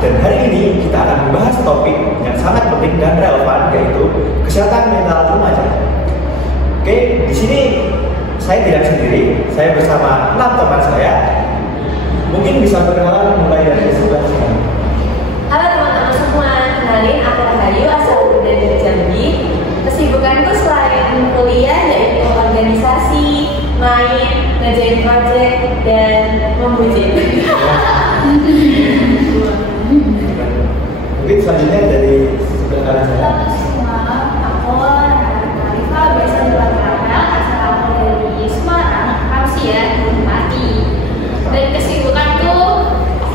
Dan hari ini kita akan membahas topik yang sangat penting dan relevan, yaitu kesehatan mental remaja. Oke, di sini saya tidak sendiri, saya bersama 6 teman saya. Mungkin bisa perkenalan mulai dari sebelah sini. Halo teman-teman semua, kenalin aku Rahayu, asal dari Jambi. Kesibukanku selain kuliah yaitu organisasi, main, ngerjain project, dan membucin. Mungkin selanjutnya dari sebelah kanan saya. Halo semua, aku Arifah, biasa dipanggil Rahel, asal aku dari Semarang, Ausia, Bupati. Dan kesibukanku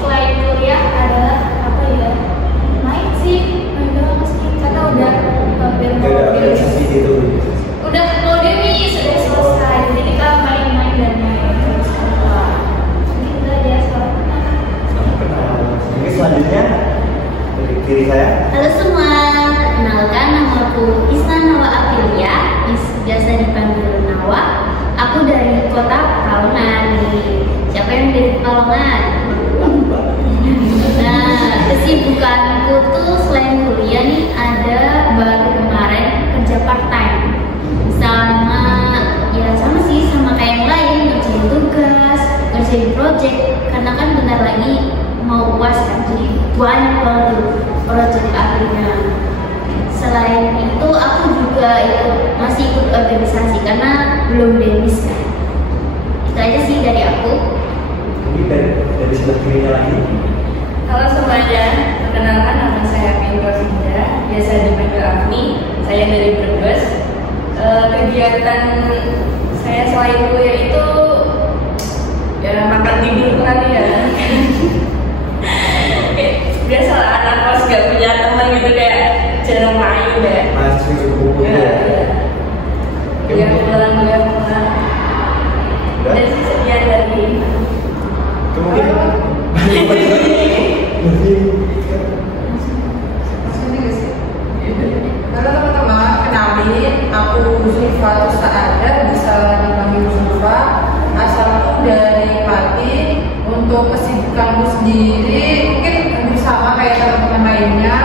selain kuliah adalah apa ya? Main sih, main doang sih, karena udah hampir Tidak ada organisasi gitu. udah mau demi sudah selesai, jadi kita main-main dan main terus keluar. Gitu aja soalnya. Sampai kenal. Mungkin selanjutnya dari kiri saya. Halo semua, perkenalkan nama aku Isna Nawa Aprilia, biasa dipanggil Nawa. Aku dari kota Pekalongan. Siapa yang dari Pekalongan? Nah, kesibukanku tuh selain kuliah nih ada baru kemarin kerja part time. Sama sih sama kayak yang lain, ngerjain tugas, ngerjain project. Karena kan bentar lagi mau UAS kan, jadi banyak banget project akhirnya. Selain itu aku juga masih ikut organisasi karena belum demis kan. Itu aja sih dari aku. Mungkin dari sebelah kirinya lagi. Halo semuanya, perkenalkan nama saya Afni Rosinda, biasa dipanggil Afni. Saya dari Brebes. Kegiatan saya selain kuliah itu ya makan tidur kali ya. Biasalah anak kos gak punya teman gitu, kayak jarang main ya. Masih cukup Ya, ya. ya pulang. Udah? Dan sekian dari Itu mungkin. Halo teman-teman, kenalin aku Zulfa Tusaada, bisa dipanggil Zulfa. Asalku dari Pati. Untuk kesibukanku sendiri mungkin hampir sama kayak teman-teman lainnya.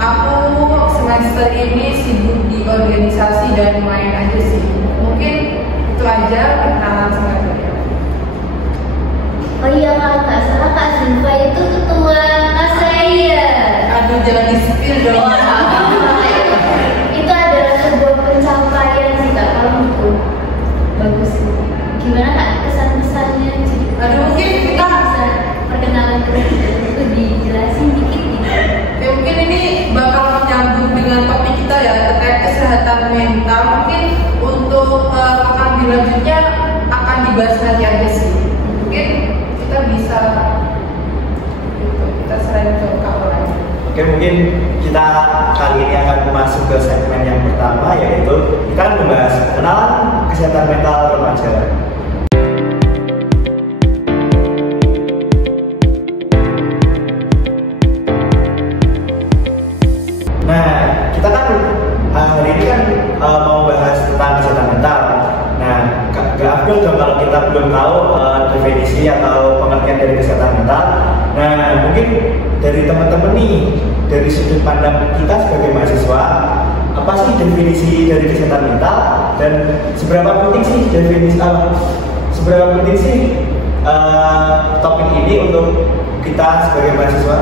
Aku semester ini sibuk di organisasi dan main aja sih. Mungkin itu aja perkenalan singkatnya. Oh iya, kalau nggak salah Kak Zulfa itu ketua saya. Aduh, jangan di-spill dong. Itu adalah sebuah pencapaian sih Kak, kalau itu bagus. Gimana Kak kesan-kesannya? Aduh, mungkin kita bisa perkenalan itu dijelasin dikit nih. ya mungkin ini bakal menyambung dengan topik kita ya terkait kesehatan mental. Mungkin untuk pekan selanjutnya akan dibahas nanti aja sih. Mungkin kita bisa gitu, kita serahin ke Kak Ola. Oke, mungkin kita kali ini akan masuk ke segmen yang pertama, yaitu kita akan membahas kenalan kesehatan mental remaja. Nah, kita kan hari ini kan mau bahas tentang kesehatan mental. Nah, gak afdol dong kalau kita belum tahu definisi atau pengertian dari kesehatan mental. Nah, mungkin dari teman-teman nih, dari sudut pandang kita sebagai mahasiswa, apa sih definisi dari kesehatan mental dan seberapa penting sih seberapa penting sih topik ini untuk kita sebagai mahasiswa?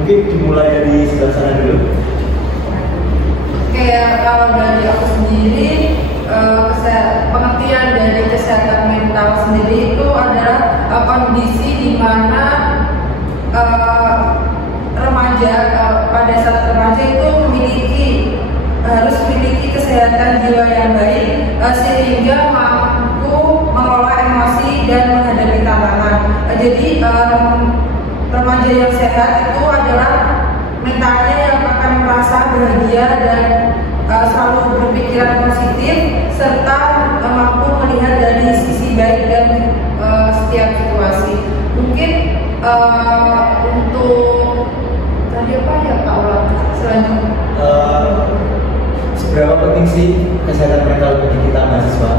Mungkin dimulai dari sebelah sana dulu. Kayak kalau dari aku sendiri, pengertian dari kesehatan mental sendiri itu adalah kondisi di mana remaja pada saat remaja itu harus memiliki kesehatan jiwa yang baik sehingga mampu mengelola emosi dan menghadapi tantangan. Jadi remaja yang sehat itu adalah mentalnya yang akan merasa bahagia dan selalu berpikiran positif serta mampu melihat dari sisi baik dan setiap situasi. Mungkin untuk tadi apa ya Kak Ola selanjutnya? Seberapa penting sih kesehatan mental bagi kita mahasiswa?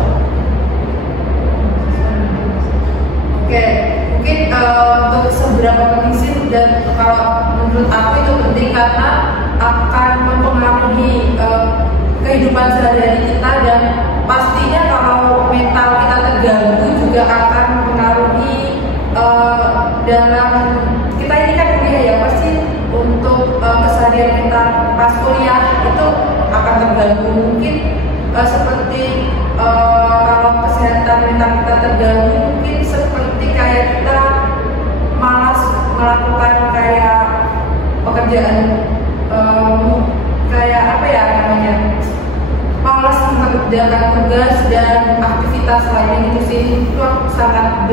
Oke, mungkin untuk seberapa penting sih dan kalau menurut aku itu penting karena akan mempengaruhi kehidupan sehari-hari kita, dan pastinya kalau mental kita terganggu juga akan mempengaruhi dalam kita ini kan kuliah ya, pasti untuk keseharian kita pas kuliah itu akan terganggu. Mungkin seperti kalau kesehatan mental kita terganggu, mungkin seperti kayak kita malas melakukan kayak pekerjaan kayak apa ya namanya, malas mengerjakan tugas dan aktivitas lainnya itu sih. Itu sangat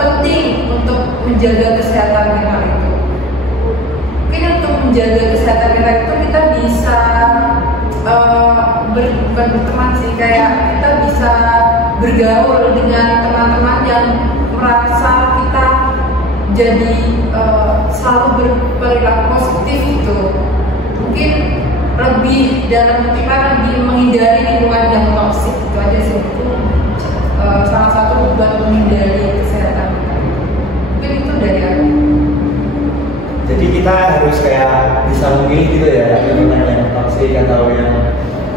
penting untuk menjaga kesehatan mental itu. Mungkin untuk menjaga kesehatan mental itu kita bisa berteman sih, kayak kita bisa bergaul dengan teman-teman yang merasa kita jadi selalu berperilaku positif gitu. Mungkin lebih dalam kita lebih menghindari lingkungan yang toksik, itu aja sih. Itu salah satu buat menghindari kesehatan. Mungkin itu dari aku. Jadi kita harus kayak bisa memilih gitu ya, lingkungan yang toksik atau yang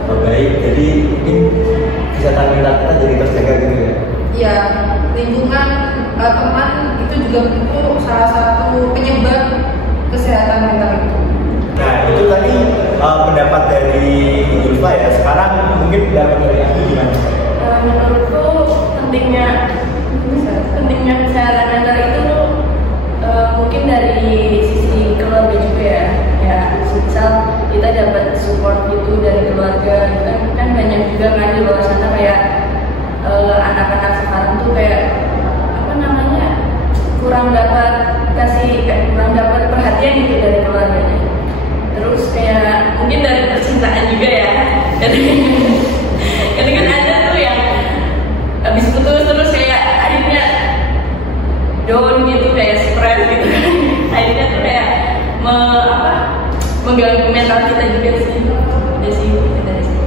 baik. Jadi mungkin kesehatan mental kita jadi terjaga gitu ya. Iya, lingkungan teman itu juga itu salah satu penyebab kesehatan mental itu. Nah itu tadi pendapat dari Zulfa ya. Sekarang mungkin pendapat dari aku gimana? Menurutku pentingnya kesehatan mental itu mungkin dari sisi keluarga juga ya. Ya misal kita dapat support gitu dari keluarga, kan banyak juga kan di luar sana kayak anak-anak sekarang tuh kayak apa namanya, kurang dapat perhatian gitu dari keluarganya. Terus kayak mungkin dari percintaan juga ya. Jadi kan ada tuh yang habis putus terus kayak akhirnya down gitu, kayak stres gitu. Akhirnya tuh kayak mengganggu mental kita juga sih. Udah sih dari sini.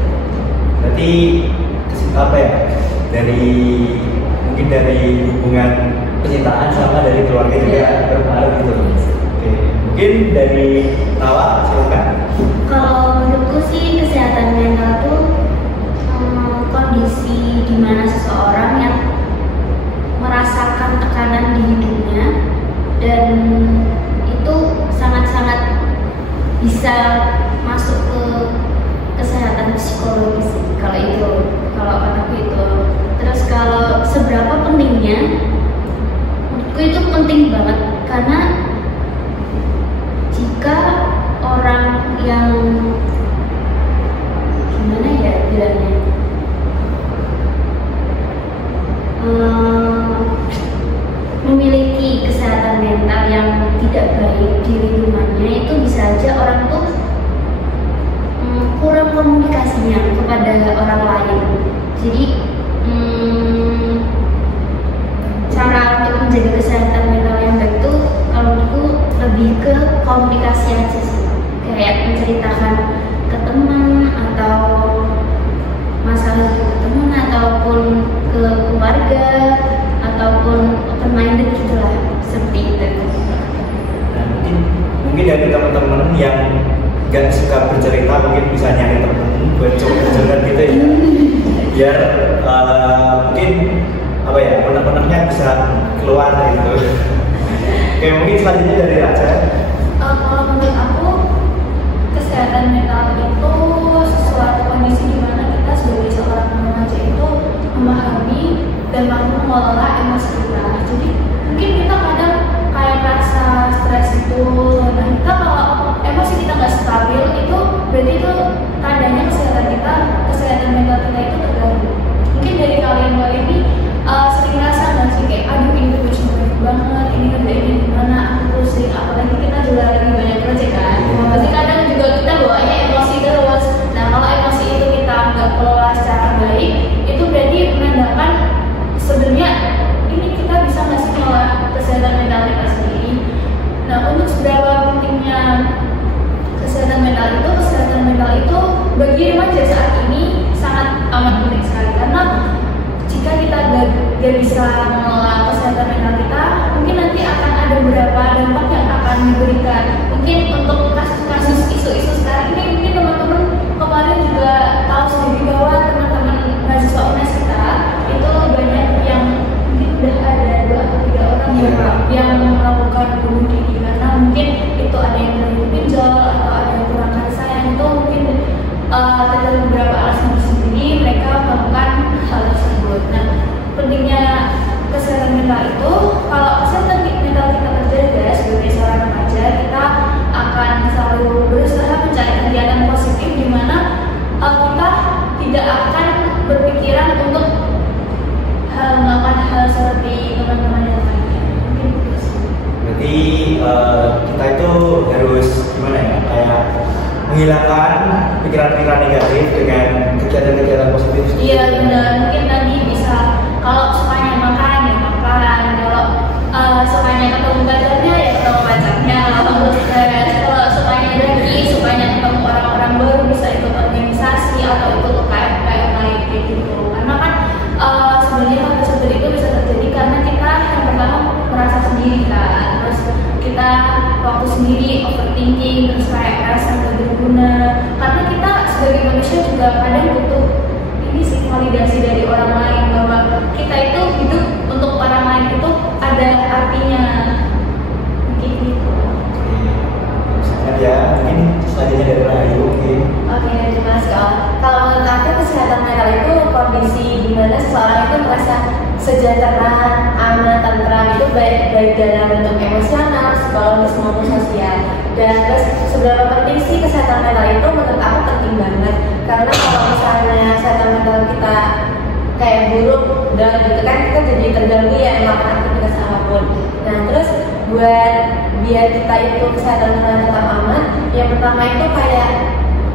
Berarti apa ya? Mungkin dari hubungan percintaan sama dari keluarga juga berpengaruh gitu. Oke. Mungkin dari Tawa silakan. Kalau menurutku sih kesehatan mental tuh kondisi di mana seseorang yang merasakan tekanan di hidupnya, dan itu sangat-sangat bisa masuk ke kesehatan psikologis. Kalau kataku itu. Terus kalau seberapa pentingnya, menurutku itu penting banget, karena jika orang yang gimana ya bilangnya, memiliki kesehatan mental yang tidak baik di lingkungannya, itu bisa aja orang tuh kurang komunikasinya kepada orang lain. Jadi cara untuk menjaga kesehatan mental yang baik itu kalau menurutku lebih ke komunikasi aja sih, kayak menceritakan ke teman atau masalah ke teman ataupun ke keluarga ataupun open minded gitulah, seperti itu. Nah, mungkin dari teman-teman yang gak suka bercerita mungkin bisa nyari temen buat curhat gitu ya, biar mungkin apa ya, benar-benarnya bisa keluar gitu. Oke, mungkin selanjutnya dari Raja. Kalau menurut aku, kesehatan mental itu sesuatu kondisi di mana kita sebagai seorang remaja itu memahami dan mampu mengelola emosi kita. Jadi mungkin kita kadang kayak merasa stres itu, nah kita kalau emosi kita nggak stabil, itu berarti itu tandanya kesehatan mental kita itu terganggu. Mungkin dari kalian ini sering ngerasa nggak sih kayak, aduh ini tuh cuma banget, ini kerjainnya gimana, aku pusing, apalagi kita juga lagi banyak proyek kan. Pasti kadang juga kita bawanya emosi terus. Nah kalau emosi itu kita nggak kelola secara baik, itu berarti menandakan sebenarnya ini kita bisa nggak sih mengelola kesehatan mental kita sendiri. Nah untuk seberapa pentingnya kesehatan mental itu bagi remaja saat ini sangat amat penting sekali, karena jika kita gak bisa mengelola kesehatan mental kita, mungkin nanti akan ada beberapa akan diberikan. Mungkin untuk kasus-kasus isu-isu sekarang ini mungkin teman-teman kemarin juga tahu sendiri bahwa teman-teman mahasiswa UNES kita itu banyak yang mungkin udah ada 2 atau 3 orang yang melakukan bunuh diri karena mungkin itu ada yang dari pinjol atau ada yang kurang kasih sayang, itu mungkin dari beberapa alasan sendiri mereka melakukan hal tersebut. Nah, pentingnya kesehatan mental itu, kalau kesehatan mental kita terjaga sebagai seorang remaja, kita akan selalu berusaha mencari kegiatan positif di mana kita tidak akan berpikiran untuk melakukan hal seperti teman-teman yang lainnya. Mungkin itu. Berarti kita itu harus gimana ya, kayak menghilangkan pikiran-pikiran negatif dengan kegiatan-kegiatan positif. Iya benar, mungkin tadi bisa kalau sukanya makan ya makan, kalau sukanya ketemu pacarnya ya ketemu pacarnya, kalau sukanya daki, sukanya ketemu orang-orang baru bisa ikut organisasi atau ikut UKM lain kayak gitu. Karena kan sebenarnya hal tersebut itu bisa terjadi karena kita yang pertama merasa sendiri kan, terus kita waktu sendiri overthinking, terus kayak merasa gak berguna, karena kita sebagai manusia juga kadang butuh ini sih validasi dari orang lain bahwa kita itu hidup untuk orang lain itu ada artinya gitu. Sangat ya, mungkin selanjutnya dari Rahayu mungkin. Oke, terima kasih Om. Kalau menurut aku kesehatan mental itu kondisi di mana seseorang itu merasa sejahtera, aman, tentram, itu baik dalam bentuk emosional, psikologis maupun sosial. Dan terus seberapa penting sih kesehatan mental itu, menurut aku penting banget. Karena kalau misalnya kesehatan mental kita kayak buruk dan gitu kan, kita jadi terganggu ya melakukan aktivitas apapun. Nah terus buat biar kita itu kesehatan mental tetap aman, yang pertama itu kayak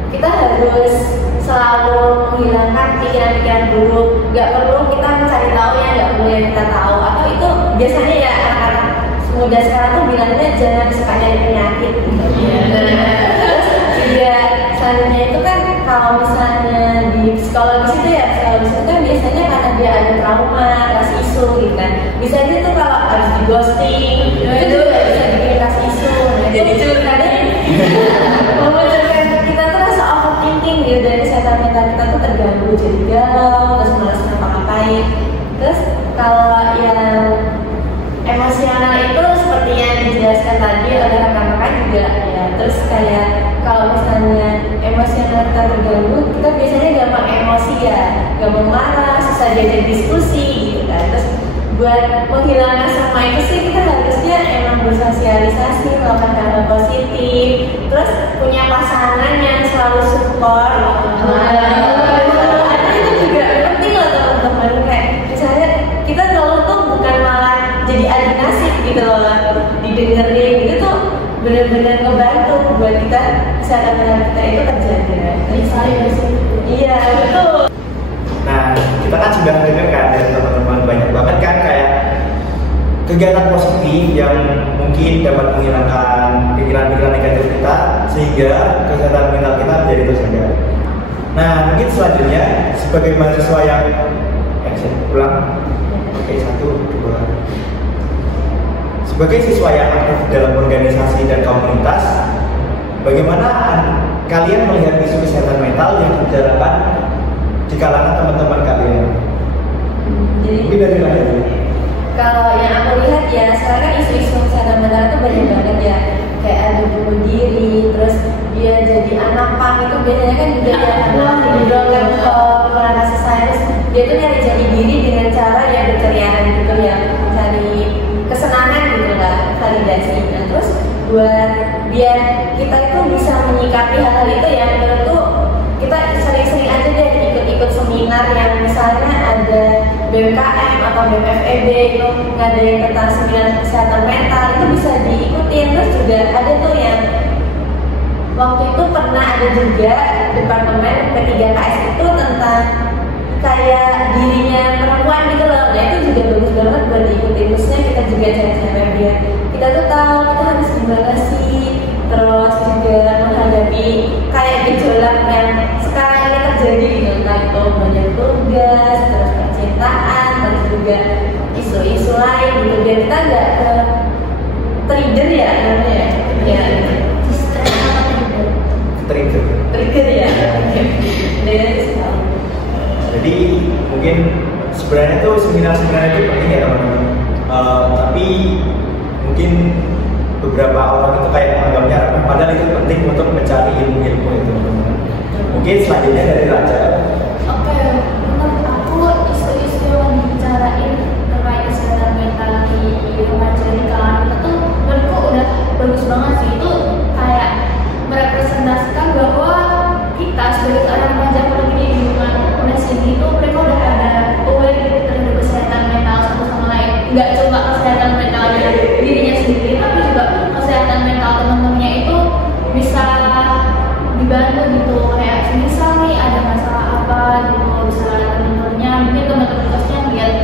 kita harus selalu menghilangkan pikiran-pikiran buruk. Gak perlu kita mencari tahu yang gak perlu yang kita tahu. Atau itu biasanya ya anak-anak muda sekarang tuh bilangnya jangan suka nyari penyakit gitu. Terus juga selanjutnya itu kan kalau misalnya di psikologis itu ya, psikologis itu kan biasanya karena dia ada trauma, trust isu gitu kan. Bisa aja tuh kalau habis di ghosting, itu juga bisa bikin trust isu. Jadi curhatnya memunculkan kita tuh rasa overthinking gitu, dari kesehatan mental kita tuh terganggu, jadi galau, terus malas ngapa-ngapain. Terus kalau yang emosional itu seperti yang dijelaskan tadi oleh rekan-rekan juga ya. Terus kayak kalau misalnya emosional kita terganggu, kita biasanya gampang emosi ya, gampang marah, susah diajak diskusi gitu kan. Terus buat menghilangkan semua itu sih kita harusnya emang bersosialisasi, melakukan hal positif, terus punya pasangan yang selalu support. Itu juga penting loh teman-teman. Kayak misalnya kita ngeluh tuh bukan malah jadi adu nasib gitu loh, didengerin gitu tuh benar-benar ngebantu buat kita kesehatan mental kita itu terjaga. Iya betul. Nah, kita kan sudah dengar kan dari teman-teman banyak banget kan kayak kegiatan positif yang mungkin dapat menghilangkan pikiran-pikiran negatif kita sehingga kesehatan mental kita menjadi terjaga. Nah, mungkin selanjutnya sebagai mahasiswa yang saya ulang, oke 1, 2. Sebagai siswa yang aktif dalam organisasi dan komunitas, bagaimana kalian melihat isu kesehatan mental yang dibicarakan di kalangan teman-teman kalian? Jadi mungkin dari Rahayu. Kalau yang aku lihat ya, sekarang kan isu-isu kesehatan mental itu banyak banget ya. Kayak ada bunuh diri, terus dia jadi anak pang, itu biasanya kan juga dia anak didorongkan kurang kasih sayang. Dia tuh nyari jati diri dengan cara yang berkeliaran gitu ya, cari kesenangan gitu lah, validasi. Nah terus buat biar kita itu bisa menyikapi hal-hal itu ya, menurutku kita sering-sering aja deh ikut-ikut seminar yang misalnya ada BMKM atau BMFEB itu ngadain tentang seminar kesehatan mental, itu bisa diikutin. Terus juga ada tuh yang waktu itu pernah ada juga departemen P3KS itu tentang kayak dirinya perempuan gitu loh. Nah itu juga bagus banget buat diikutin. Terusnya kita juga cari-cari biar kita tuh tahu kita harus gimana sih, terus juga menghadapi kayak gejolak yang sekarang ini terjadi gitu, entah itu banyak tugas, terus percintaan, terus juga isu-isu lain gitu, biar kita nggak trigger ya namanya. mungkin beberapa orang itu kayak menganggapnya remeh, padahal itu penting untuk mencari ilmu-ilmu itu. Mungkin selanjutnya dari Raja. Oke, menurut aku isu-isu yang dibicarain terkait kesehatan mental di remaja di kalangan kita tuh menurutku udah bagus banget sih. Itu kayak merepresentasikan bahwa kita sebagai seorang remaja apalagi di lingkungan UNES ini tuh mereka udah ada aware gitu terhadap kesehatan mental satu sama lain. Nggak cuma kesehatan mentalnya dirinya sendiri, tapi juga kesehatan mental teman-temannya itu bisa dibantu gitu. Kayak misal nih ada masalah apa gitu, bisa teman-temannya mungkin teman-teman kelasnya lihat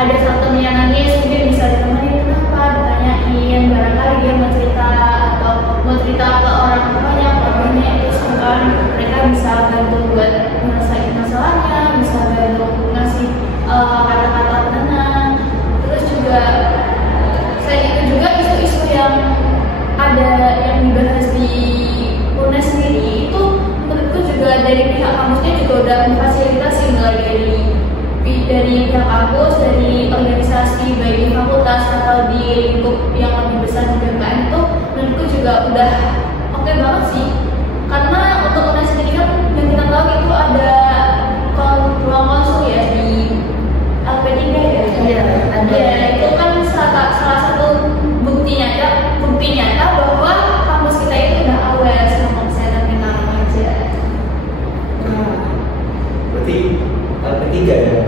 ada satu teman yang nangis, mungkin bisa ditemani kenapa, ditanyain, barangkali dia mau cerita atau mau cerita ke orang tuanya, temannya itu kan mereka bisa bantu buat menyelesaikan masalahnya, bisa bantu ngasih kata-kata penenang. Terus juga selain itu juga isu-isu yang ada yang dibahas di UNES sendiri itu menurutku juga dari pihak kampusnya juga udah memfasilitasi mulai dari pihak kampus, dari organisasi baik di fakultas atau di lingkup yang lebih besar di BMKM itu menurutku juga udah oke banget sih. Karena untuk UNES sendiri kan yang kita tahu itu ada ruang konsul ya di LP3 ya. Iya, ada. Ya, itu kan salah satu bukti nyata bahwa kampus kita itu udah aware sama kesehatan mental remaja. Berarti LP3 ya?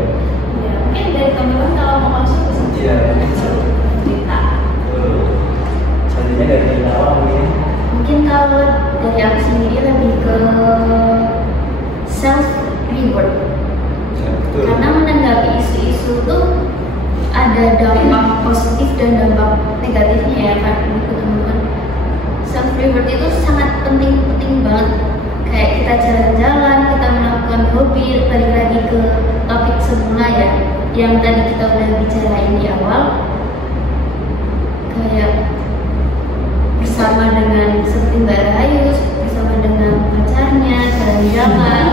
Ya, mungkin dari teman-teman kalau mau konsul bisa Iya, bisa. cerita. Selanjutnya dari Nawa mungkin. Mungkin kalau dari aku sendiri lebih ke self reward. Betul. Karena menanggapi isu-isu tuh ada dampak positif dan dampak negatifnya ya kan teman-teman. Self reward itu sangat penting banget. Kayak kita jalan-jalan, kita melakukan hobi, balik lagi ke topik semula ya, yang tadi kita udah bicarain di awal. Kayak bersama dengan seperti Mbak Rahayu, bersama dengan pacarnya, jalan-jalan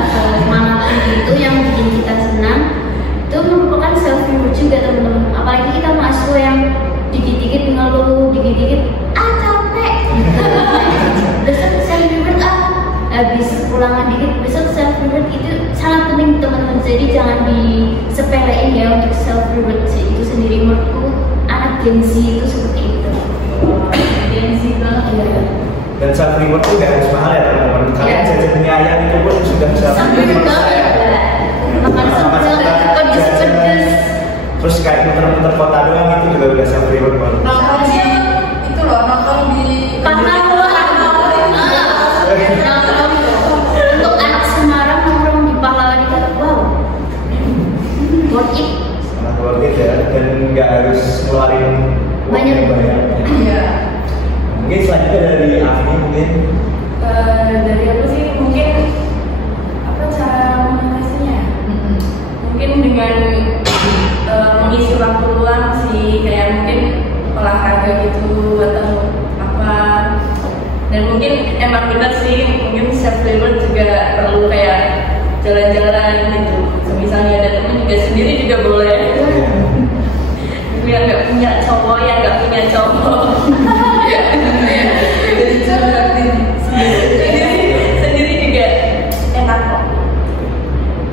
manapun itu yang bikin kita senang, itu merupakan self reward juga teman-teman. Apalagi kita mahasiswa yang dikit-dikit ngeluh, dikit-dikit capek, besok self reward habis pulangan dikit, besok self reward itu sangat penting teman-teman. Jadi jangan disepelein ya untuk self reward itu sendiri. Menurutku anak Gen Z itu seperti itu. Gengsi banget ya. Dan self reward itu gak harus mahal ya teman-teman. Kalian jajan mie ayam itu pun sudah self reward banget ya. Makan sambal pedes-pedes. Terus kayak muter-muter kota doang itu juga udah self reward banget. Nongkrong di itu loh, nongkrong di Pahlawan. Nongkrong untuk anak Semarang nongkrong di Pahlawan itu wow. Worth it. Sangat worth it ya, dan nggak harus ngeluarin uang Banyak. yang banyak. Iya. Mungkin selanjutnya dari Afni mungkin. Dari aku sih mungkin apa cara mengatasinya? Mungkin dengan mengisi waktu luang sih, kayak mungkin olahraga gitu atau apa. Dan mungkin emang benar sih, mungkin self reward juga perlu kayak jalan-jalan gitu. Misalnya ada teman juga sendiri juga boleh. Yang nggak punya cowok, yang nggak punya cowok. Jadi sendiri juga enak kok.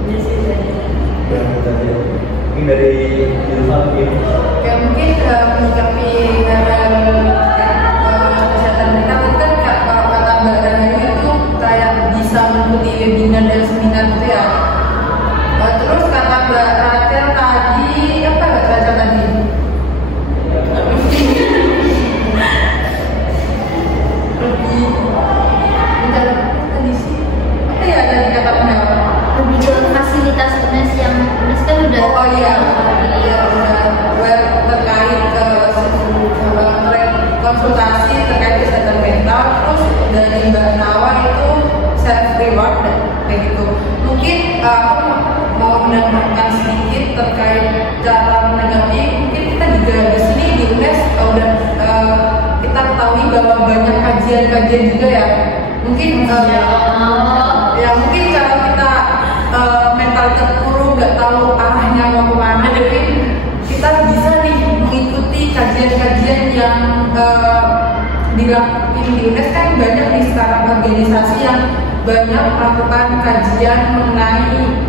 Iya sih Mungkin dari Ilham mungkin. Ya mungkin menyikapi kesehatan mental itu kan kalau kata Mbak Rahayu itu kayak bisa mengikuti webinar dan seminar gitu ya. Terus kata Mbak Rachel tadi apa Mbak Rachel tadi? Tadi sih apa ya tadi kata pendapat? lebih ke fasilitas UNES yang UNES kan udah Oh iya, terkait konsultasi terkait kesehatan mental. Terus dari Mbak Nawa itu self reward dan kayak gitu. Mungkin aku mau menambahkan sedikit terkait cara menanggapi. Mungkin kita juga di sini di UNES udah kita ketahui bahwa banyak kajian-kajian juga ya. Mungkin ya mungkin kalau kita mental terpuruk nggak tahu arahnya mau kemana, tapi kita bisa nih mengikuti kajian-kajian yang banyak melakukan kajian mengenai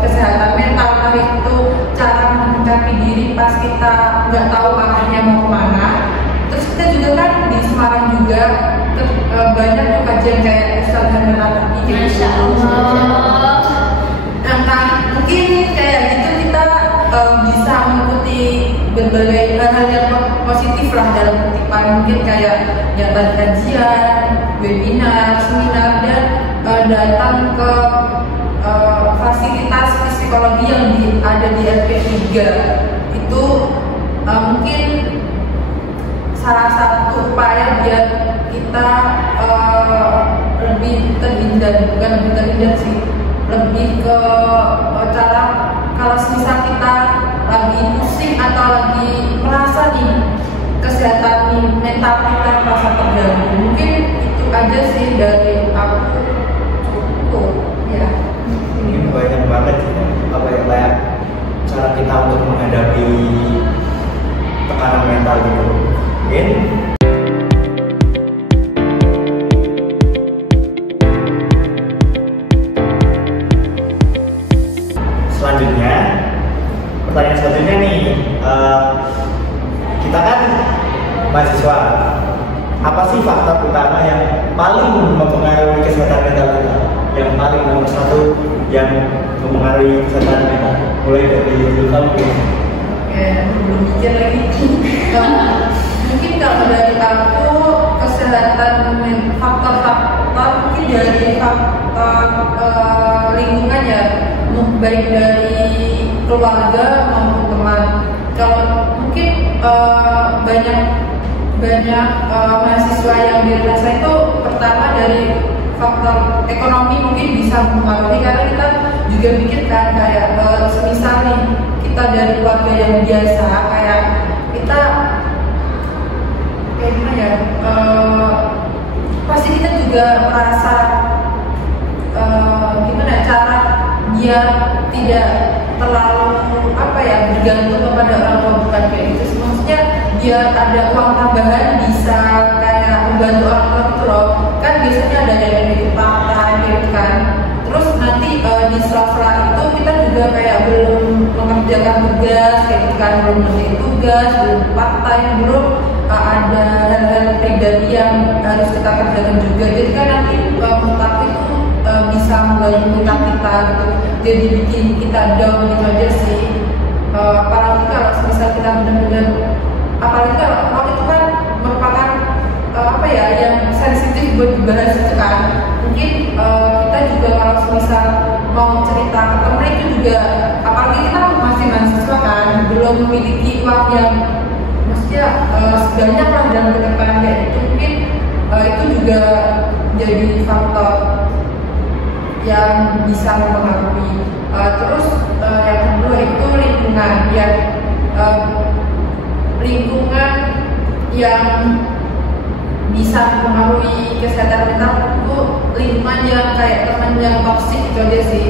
kesehatan mental, entah itu cara menyikapi diri pas kita nggak tahu arahnya mau kemana. Terus kita juga kan di Semarang juga banyak tuh kajian kayak Ustaz Hendra tadi kayak Masya Allah. Nah, mungkin kayak gitu kita bisa mengikuti berbagai hal yang positif lah dalam kutipan, mungkin kayak nyata kajian, webinar, seminar, dan datang ke fasilitas psikologi yang ada di LP3 itu mungkin salah satu upaya biar kita lebih terhindar, bukan lebih terhindar sih, lebih ke cara kalau misal kita lagi pusing atau lagi merasa nih kesehatan mental kita merasa terganggu, mungkin itu aja sih dari aku. Cukup ya. Ini banyak banget apa ya, kayak cara kita untuk menghadapi tekanan mental gitu. Mungkin selanjutnya, pertanyaan selanjutnya nih, kita kan mahasiswa, apa sih faktor utama yang paling mempengaruhi kesehatan mental kita? Yang paling nomor satu yang mempengaruhi kesehatan mental, mulai dari dulu mungkin. Oke, belum mikir lagi. Mungkin kalau dari aku kesehatan faktor-faktor mungkin dari faktor lingkungan ya, baik dari keluarga maupun teman. Kalau mungkin banyak mahasiswa yang dirasa itu pertama dari faktor ekonomi mungkin bisa mempengaruhi, karena kita juga pikirkan kayak semisal nih kita dari keluarga yang biasa, kayak kita kayak gimana ya, pasti kita juga merasa gimana cara biar tidak terlalu apa ya bergantung kepada orang tua, bukan kayak gitu sih, maksudnya biar ada uang tambahan bisa kayak membantu orang tua gitu loh, kan biasanya ada yang di part-time gitu kan. Terus nanti di sela-sela itu kita juga kayak belum mengerjakan tugas kayak gitu kan, belum ngerjain tugas, belum part-time, belum ada hal-hal pribadi yang harus kita kerjakan juga, jadi kan nanti mental itu bisa mengganggu kita gitu, jadi bikin kita down gitu aja sih. Apalagi kalau misal kita benar-benar, apalagi kalau itu kan merupakan apa ya yang sensitif buat dibahas itu kan, mungkin kita juga kalau misal mau cerita ke temen itu juga, apalagi kita masih mahasiswa kan, belum memiliki uang yang maksudnya sebanyak lah dalam kedepan kayak itu, mungkin itu juga jadi faktor yang bisa mempengaruhi. Terus yang kedua itu lingkungan, ya lingkungan yang bisa mempengaruhi kesehatan mental itu lingkungan yang kayak teman yang toksik itu aja sih.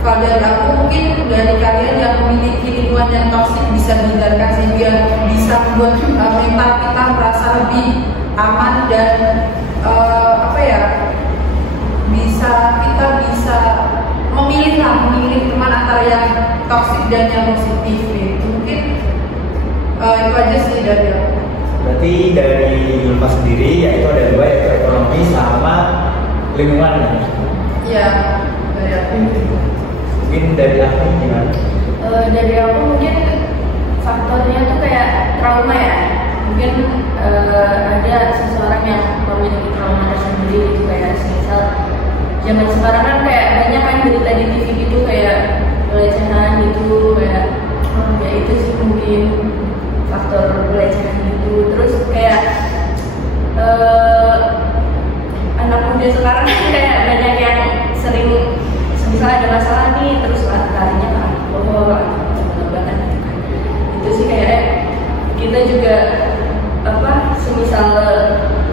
Kalau dari aku mungkin dari kalian yang memiliki lingkungan yang toksik bisa dihindarkan sih, biar bisa membuat mental kita merasa lebih aman dan apa ya, kita bisa memilih teman antara yang toksik dan yang positif gitu. Mungkin itu aja sih dari aku. Berarti dari Yulfa sendiri yaitu ada dua, yaitu ekonomi sama lingkungan. Iya, dari aku. Mungkin dari aku gimana? Dari aku mungkin faktornya tuh kayak trauma ya. Mungkin ada seseorang yang memiliki trauma tersendiri gitu, kayak misal zaman sekarang kan kayak banyak kan berita di TV gitu kayak pelecehan gitu, kayak ya itu sih mungkin faktor pelecehan gitu. Terus kayak anak muda sekarang kayak banyak yang sering misal ada masalah nih terus larinya ke alkohol atau obat-obatan gitu kan. Itu sih kayak kita juga apa semisal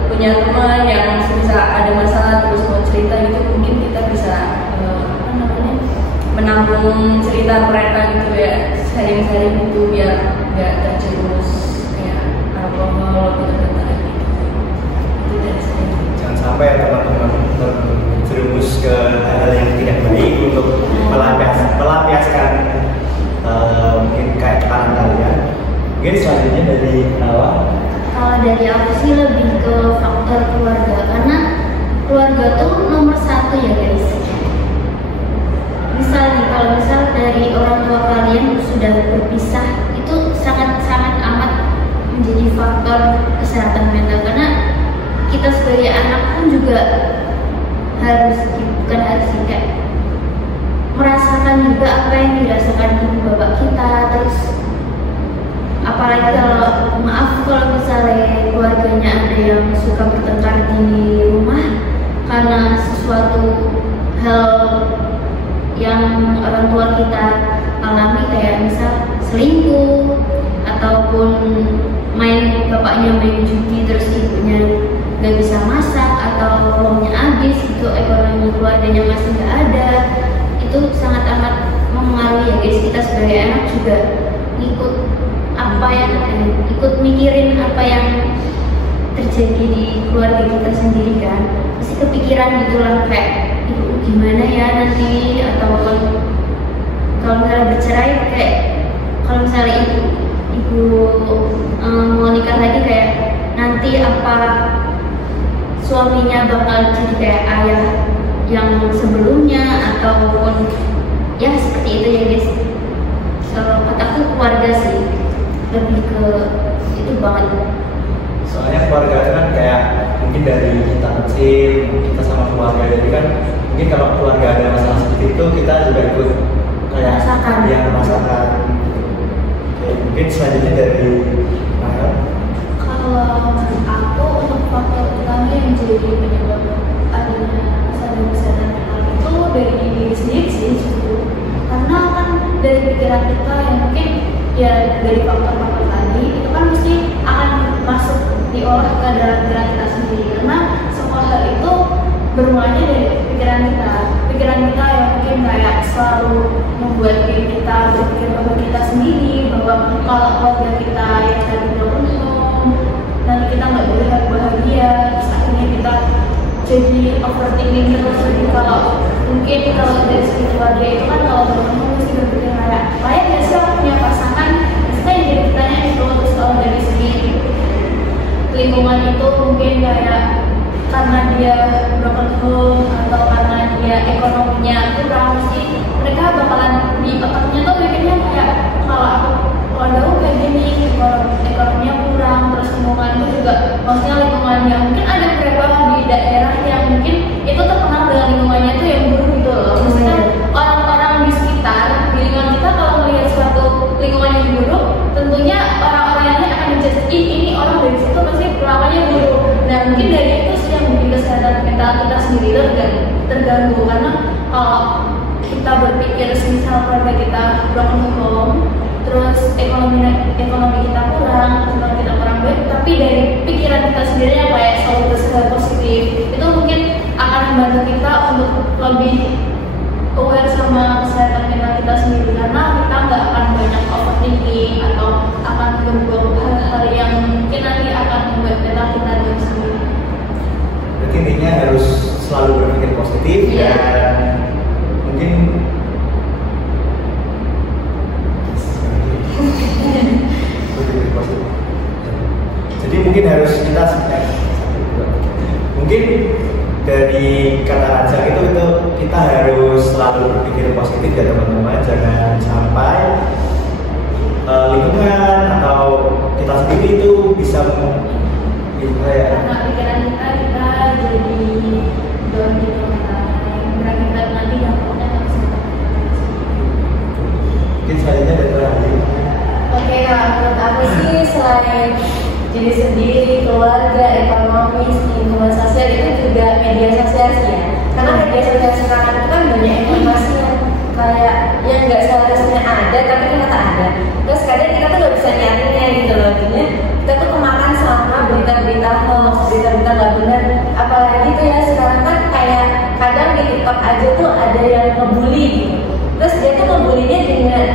punya teman yang semisal ada masalah terus mau cerita gitu, mungkin kita bisa apa namanya menampung cerita mereka gitu ya, sharing-sharing gitu biar nggak terjerumus kayak alkohol gitu. Itu dari saya. Jangan sampai teman-teman selanjutnya dari Nawa. Kalau dari aku sih lebih ke faktor keluarga, karena keluarga tuh nomor satu ya guys. Misal nih, kalau misal dari orang tua kalian sudah berpisah, itu sangat-sangat amat menjadi faktor kesehatan mental, karena kita sebagai anak pun juga harus, bukan harus sih, kayak merasakan juga apa yang dirasakan ibu bapak kita. Terus apalagi kalau maaf kalau misalnya keluarganya ada yang suka bertengkar di rumah karena sesuatu hal yang orang tua kita alami, kayak misal selingkuh ataupun bapaknya main judi terus ibunya nggak bisa masak atau uangnya habis, itu ekonomi keluarganya masih nggak ada, itu sangat amat mempengaruhi ya guys. Kita sebagai anak juga ikut mikirin apa yang terjadi di keluarga kita sendiri kan, pasti kepikiran gitulah, kayak ibu gimana ya nanti, ataupun kalau misalnya bercerai, kayak kalau misalnya ibu mau nikah lagi, kayak nanti apa suaminya bakal jadi kayak ayah yang sebelumnya, ataupun ya seperti itu ya guys. Kalau kataku keluarga sih lebih ke itu banget. Soalnya keluarga itu kan kayak mungkin dari kita kecil, kita sama keluarga, jadi kan mungkin kalau keluarga ada masalah seperti itu, kita juga ikut kayak merasakan. Oke, mungkin selanjutnya dari Maya. Kalau aku, untuk faktor utama yang jadi penyebab adanya masalah kesehatan mental itu dari diri sendiri sih justru. Karena kan dari pikiran kita yang mungkin ya dari faktor-faktor tadi itu kan mesti akan masuk diolah ke dalam pikiran kita sendiri, karena semua hal itu bermulanya dari pikiran kita yang mungkin kayak selalu membuat diri kita berpikir bahwa kita sendiri, bahwa kalau keluarga kita yang tadi belum nanti kita nggak boleh bahagia, terus akhirnya kita jadi overthinking terus. Jadi kalau mungkin kalau dari segi keluarga itu kan kalau bertemu mesti berpikir kayak nggak sih aku punya pasangan, kita yang jadi ditanya itu. Terus kalau dari segi lingkungan itu mungkin kayak karena dia broken home atau karena dia ekonominya kurang, sih mereka bakalan di otaknya tuh mikirnya kayak kalau aku kayak gini, ekonominya kurang, terus lingkunganku juga, maksudnya lingkungan yang mungkin ada beberapa di daerah yang mungkin itu terkenal dengan lingkungannya itu yang buruk gitu loh. Maksudnya orang-orang di sekitar, di lingkungan kita kalau melihat suatu lingkungan yang buruk, tentunya orang-orang yang akan menjudge ini orang dari situ pasti perilakuannya buruk. Nah mungkin dari itu sih yang bikin kesehatan mental kita sendiri terganggu, karena kalau kita berpikir misal keluarga kita broken home, terus ekonomi kita kurang, ekonomi kita kurang baik, tapi dari pikiran kita sendiri yang kayak selalu bersikap positif, itu mungkin akan membantu kita untuk lebih aware sama kesehatan mental kita sendiri, karena kita nggak akan banyak overthinking atau akan membuat hal-hal yang mungkin nanti akan membuat mental kita down sendiri. Berarti intinya harus selalu berpikir positif, dan mungkin berpikir positif. Jadi mungkin harus kita mungkin dari kata Raja itu kita harus selalu berpikir positif ya teman-teman, jangan sampai lingkungan atau kita sendiri itu bisa karena pikiran kita jadi down gitu, karena kita nanti dampaknya bisa. Mungkin selanjutnya dari Raja. Oke, menurut aku sih selain diri sendiri, keluarga, ekonomi, lingkungan sosial, itu juga media sosial sih ya. Karena media sosial sekarang itu kan banyak informasi yang kayak yang nggak seharusnya ada tapi ternyata ada. Terus kadang kita tuh nggak bisa nyarinya gitu loh. Artinya kita tuh kemakan sama berita-berita hoax, berita-berita nggak benar. Apalagi tuh ya sekarang kan kayak kadang di TikTok aja tuh ada yang ngebully gitu. Terus dia tuh ngebulinya dengan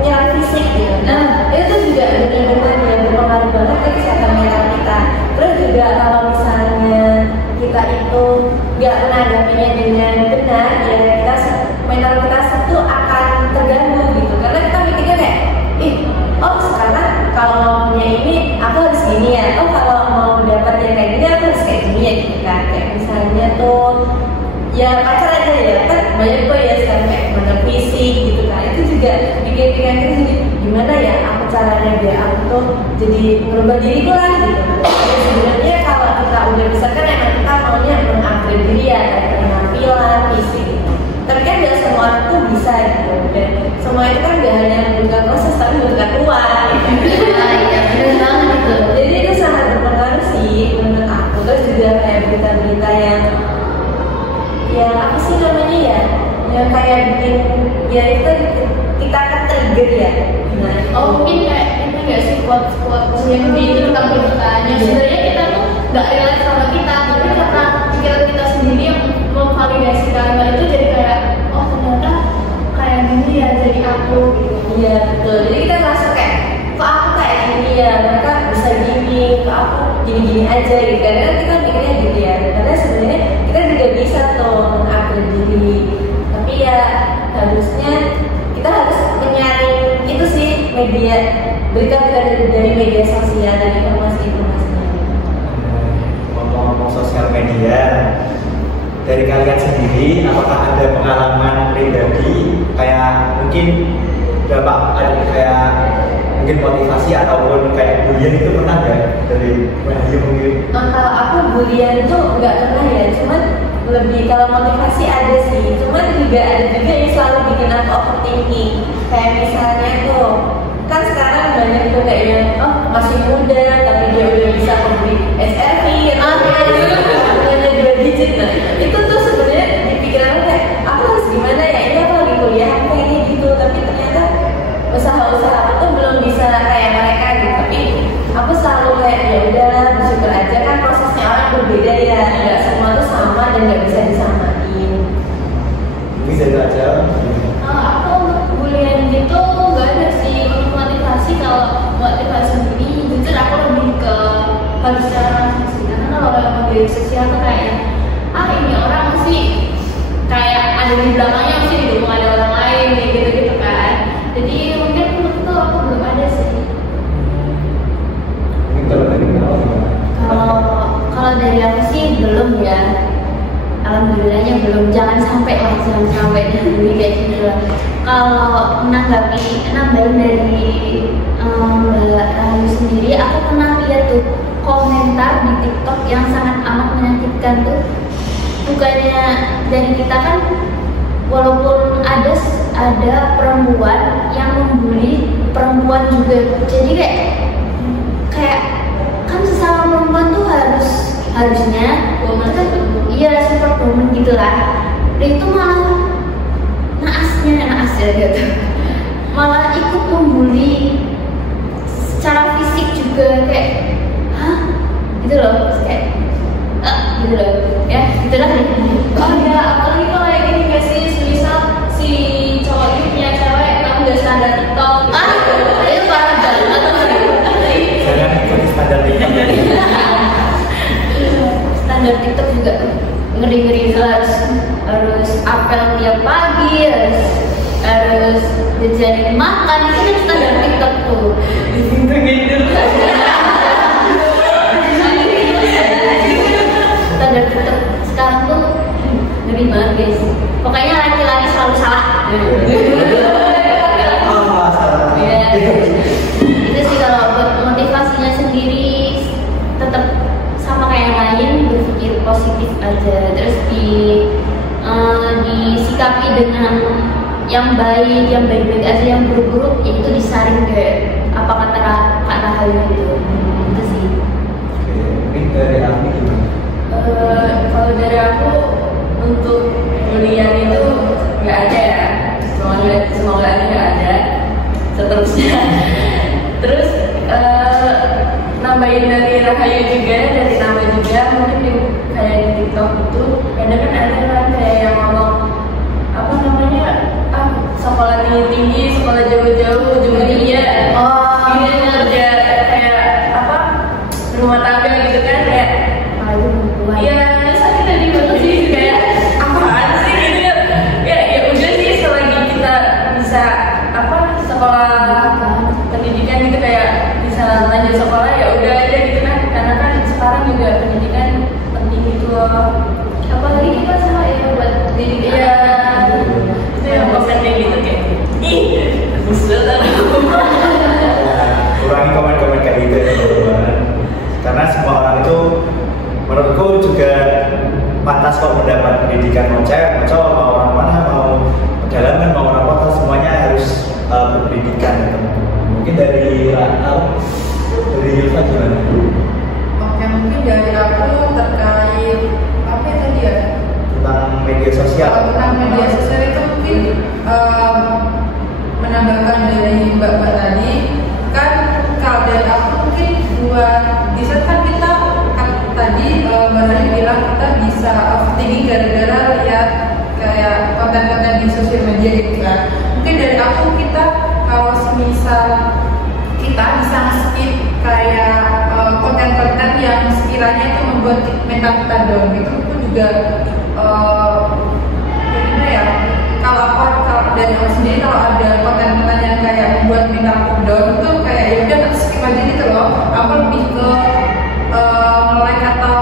menyerang fisik gitu. Nah itu tuh juga benar-benar yang berpengaruh banget ke kesehatan mental kita. Terus juga kalau misalnya kita itu nggak menanggapinya dengan benar, ya kita mental kita itu akan terganggu gitu. Karena kita mikirnya kayak, oh sekarang kalau punya ya pacar aja ya kan banyak kok ya sekarang kayak gimana fisik gitu kan, itu juga bikin pikiran kita jadi gimana ya aku caranya biar aku tuh jadi merubah diriku lah gitu kan. Ya, sebenarnya kalau kita udah besar kan emang kita maunya mengupgrade diri ya kayak penampilan fisik gitu. Tapi kan gak semua orang tuh bisa gitu, dan semua itu kan gak hanya membutuhkan proses tapi membutuhkan uang gitu. Iya, bener banget itu. Jadi itu sangat berpengaruh sih menurut aku. Terus juga kayak berita-berita yang apa sih namanya ya, yang kayak bikin ya itu kita akan trigger ya. Nah, Oh mungkin kayak itu nggak sih quote yang itu tentang kebutaan yang sebenarnya kita tuh nggak relate sama kita, tapi karena pikiran kita sendiri yang memvalidasi kalimat itu jadi kayak oh ternyata kayak gini ya jadi aku gitu. iya betul. Jadi kita merasa kayak kok aku kayak gini ya, mereka bisa gini, kok aku gini-gini aja gitu. Karena kita mikirnya gitu ya. Karena sebenarnya kita juga bisa tuh mengupgrade diri. Tapi ya harusnya kita harus menyaring itu sih media berita-berita dari media sosial dan informasi-informasinya. Ngomong-ngomong sosial media, dari kalian sendiri apakah ada pengalaman pribadi kayak mungkin Bapak ada kayak mungkin motivasi ataupun kayak bulian itu pernah nggak dari Wahyu mungkin? Kalau aku bulian tuh nggak pernah ya, cuman lebih kalau motivasi ada sih, cuman juga ada juga yang selalu bikin aku overthinking. Kayak misalnya tuh kan sekarang banyak tuh kayaknya oh masih muda tapi dia udah bisa membeli SRV punya 2 digit. Nah itu tuh sebenarnya di pikiran aku kayak aku harus gimana ya, ini aku lagi kuliah aku kayaknya gitu, tapi ternyata usaha-usaha aku tuh belum bisa kayak mereka gitu. Tapi aku selalu kayak ya udahlah bersyukur aja, kan prosesnya orang berbeda ya, nggak semua tuh sama dan nggak bisa disamain. Bisa itu aja. Kalau aku bulian gitu nggak ada sih. Untuk motivasi, kalau motivasi sendiri jujur aku lebih ke harus secara sih, karena kalau yang media sosial tuh kayak ini orang sih kayak ada di belakangnya sih didukung ada orang lain kayak gitu kan. Jadi mungkin menurut itu aku belum ada sih. Mungkin kalau dari kau gimana? Kalau dari aku sih belum ya. Alhamdulillahnya belum. Jangan sampai jadi kayak gitu lah. Kalau nambahin dari Mbak Rahayu sendiri, aku pernah lihat tuh komentar di TikTok yang sangat amat menyakitkan tuh. Bukannya dari kita kan, walaupun ada perempuan yang membuli perempuan juga, jadi kayak kan sesama perempuan tuh harusnya iya support woman gitulah. Dan itu malah naas ya gitu, malah ikut membuli secara fisik juga kayak gitu loh, kayak gitu loh ya, gitulah. Oh ya, apalagi kalau kayak gini nggak sih, misal si cowok ini punya cewek, kamu nggak standar TikTok. Itu parah banget. Jangan ikuti standar TikTok. Standar TikTok juga ngeri-ngeri, harus apel tiap pagi, harus dijajanin makan, itu kan standar TikTok tuh. Standar TikTok sekarang tuh ngeri banget guys. Pokoknya laki-laki selalu salah. Salah. Iya. Itu sih kalau buat motivasinya sendiri, tetap sama kayak yang lain, berpikir positif aja, terus disikapi dengan yang baik-baik aja, yang buruk-buruk itu disaring ke apa kata Kak Rahayu itu sih. Oke, mungkin dari Afni gimana? Kalau dari aku untuk bulian itu nggak ada ya, semoga nggak ada seterusnya. Terus nambahin dari Rahayu juga, dari nama juga, mungkin kayak di TikTok itu kadang kan ada kan kayak yang ngomong apa namanya sekolah tinggi, sekolah jauh-jauh, ujung-ujungnya dia kerja kayak apa rumah tangga gitu kan, kayak iya masa kita dibutuh sih kayak apaan sih gitu ya udah sih, selagi kita bisa sekolah pendidikan gitu, kayak bisa lanjut sekolah ya udah aja gitu kan, karena kan sekarang juga pendidikan penting gitu loh, apalagi kita sama ya buat diri Iya, itu yang komen kayak gitu kayak ih, bagus banget. Kurangi komen-komen kayak gitu ya teman-teman. Karena semua orang itu menurutku juga pantas kok mendapat pendidikan, mau cewek, mau cowok, mau orang mana, mau pedalaman, mau orang kota, semuanya harus berpendidikan teman-teman. Mungkin dari Yulfa gimana? Oke, mungkin dari aku terkait apa ya tadi ya? Tentang media sosial. Tentang media sosial itu mungkin menambahkan dari mbak-mbak tadi, kan kalau dari aku mungkin buat bisa kan kita tadi mbak tadi bilang kita bisa overthinking gara-gara lihat kayak konten-konten di sosial media gitu kan. Mungkin dari aku kita kalau semisal kita bisa nge-skip kayak konten-konten yang sekiranya itu membuat mental kita down gitu, itu juga gimana ya, kalau dari aku sendiri kalau ada konten-konten yang kayak membuat mental aku down itu kayak ya udah skip aja gitu loh. Aku lebih ke like atau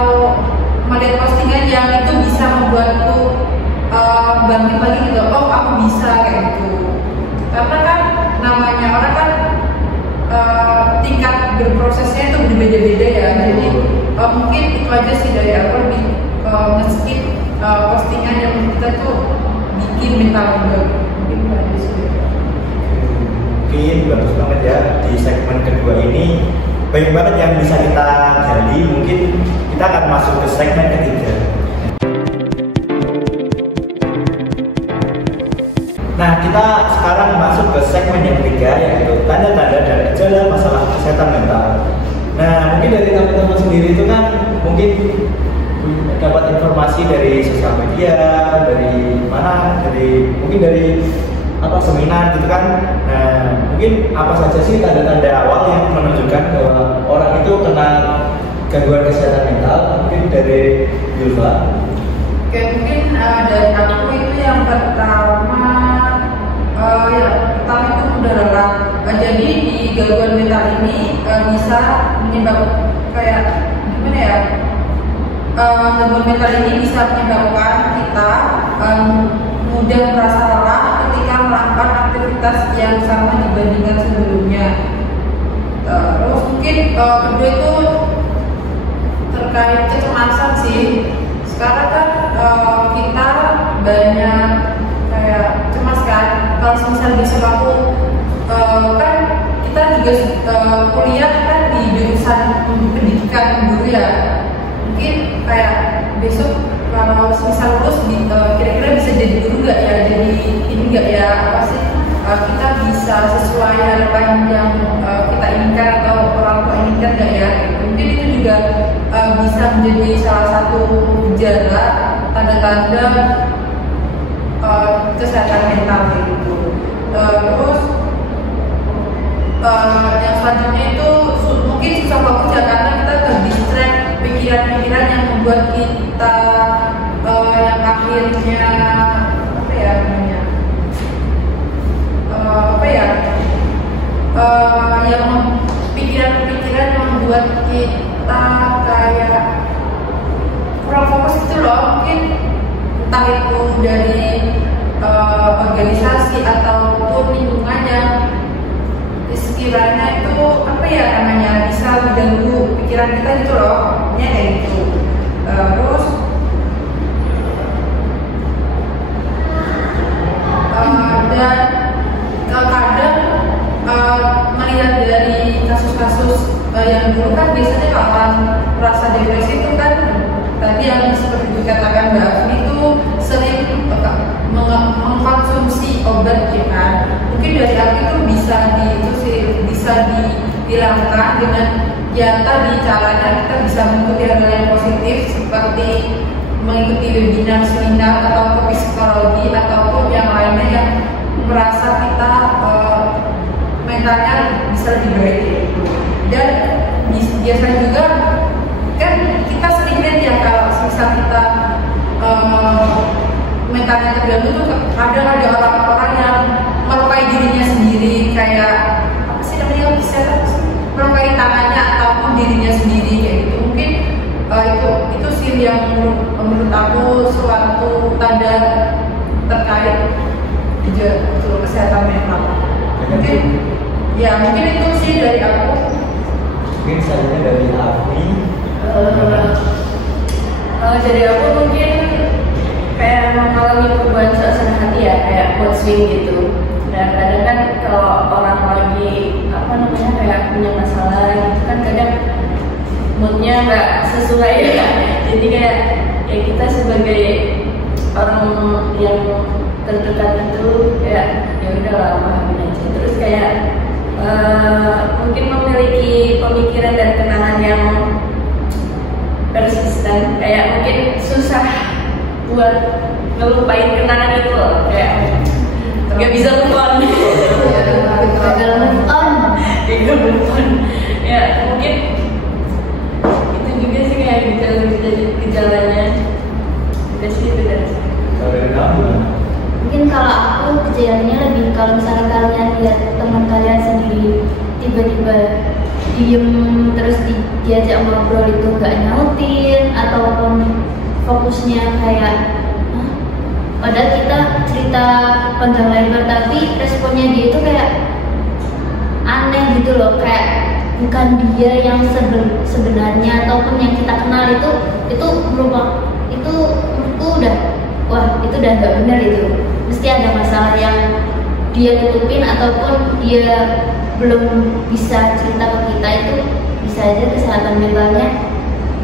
melihat postingan yang itu bisa membuatku bangkit lagi gitu, oh aku bisa kayak gitu. Karena kan namanya orang kan tingkat berprosesnya itu berbeda-beda ya, jadi mungkin itu aja sih dari aku, lebih nge-skip postingan yang kita tuh bikin mental down. Mungkin aja sih. Mungkin bagus banget ya di segmen kedua ini, banyak banget yang bisa kita gali. Mungkin kita akan masuk ke segmen ketiga. Nah, kita sekarang masuk ke segmen yang ketiga, yaitu tanda-tanda dan gejala masalah kesehatan mental. Nah, mungkin dari teman-teman sendiri itu kan mungkin dapat informasi dari sosial media, dari mana, mungkin dari seminar gitu kan. Nah, mungkin apa saja sih tanda-tanda awal yang menunjukkan bahwa orang itu kena gangguan kesehatan mental? Mungkin dari Yulfa. Oke, mungkin dari aku itu yang pertama itu udah lelah. Jadi di gangguan mental ini bisa menyebabkan kayak gimana ya? Gangguan mental ini bisa menyebabkan kita mudah merasa lelah ketika melakukan aktivitas yang sama dibandingkan sebelumnya. Terus mungkin kedua itu terkait kecemasan sih. Sekarang kan kita banyak kayak cemas kan. Kalau misalnya besok aku kan kita juga kuliah kan di jurusan pendidikan guru ya. Mungkin kayak besok kalau misal lulus kira-kira bisa jadi guru nggak ya? Jadi ini nggak ya, apa sih kita bisa sesuai harapan yang kita inginkan atau orang tua inginkan nggak ya? Mungkin itu juga bisa menjadi salah satu gejala tanda-tanda kesehatan mental gitu. Terus yang selanjutnya itu mungkin susah fokus ya, karena kita terdistract pikiran-pikiran yang membuat kita yang akhirnya yang pikiran-pikiran yang membuat kita kayak kurang fokus itu loh. Mungkin entah itu dari organisasi ataupun lingkungan yang sekiranya itu bisa mengganggu pikiran kita gitu loh, kayak gitu. Terus dan kadang melihat dari kasus-kasus yang dulu kan biasanya kalau orang merasa depresi itu kan tadi yang seperti dikatakan Mbak Afni itu sering mengkonsumsi obat ya kan. Mungkin dari aku itu bisa dihilangkan dengan ya tadi caranya kita bisa mengikuti hal-hal yang positif seperti mengikuti webinar, seminar atau psikologi ataupun yang lainnya yang merasa kita mentalnya bisa lebih baik gitu. Dan biasanya juga kan kita sering lihat ya kalau misal kita mentalnya terganggu tuh kadang ada orang-orang yang melukai dirinya sendiri, kayak apa sih namanya, bisa melukai tangannya ataupun dirinya sendiri kayak gitu. Mungkin itu sih yang menurut aku suatu tanda terkait gejala kesehatan mental. Mungkin itu sih dari aku. Mungkin selanjutnya dari Afni. Jadi aku mungkin kayak mengalami perubahan suasana hati ya, kayak mood swing gitu. Dan kadang kan kalau orang lagi kayak punya masalah gitu kan kadang moodnya nggak sesuai ya. Jadi kayak ya kita sebagai orang yang terdekat itu ya udahlah pahamin aja. Terus kayak mungkin memiliki pemikiran dan kenangan yang persisten, kayak mungkin susah buat ngelupain kenangan itu loh, kayak nggak bisa move on. Gagal move on. Ya mungkin itu juga sih kayak gejalanya. Udah sih itu dari saya. Kalau dari kamu? Mungkin kalau aku gejalanya lebih kalau misalnya kalian lihat teman kalian sendiri tiba-tiba diem terus diajak ngobrol itu nggak nyautin ataupun fokusnya kayak padahal kita cerita panjang lebar tapi responnya dia itu kayak aneh gitu loh, kayak bukan dia yang sebenarnya ataupun yang kita kenal itu berubah, itu menurutku udah itu udah nggak benar. Itu mesti ada masalah yang dia tutupin ataupun dia belum bisa cerita ke kita, itu bisa aja kesehatan mentalnya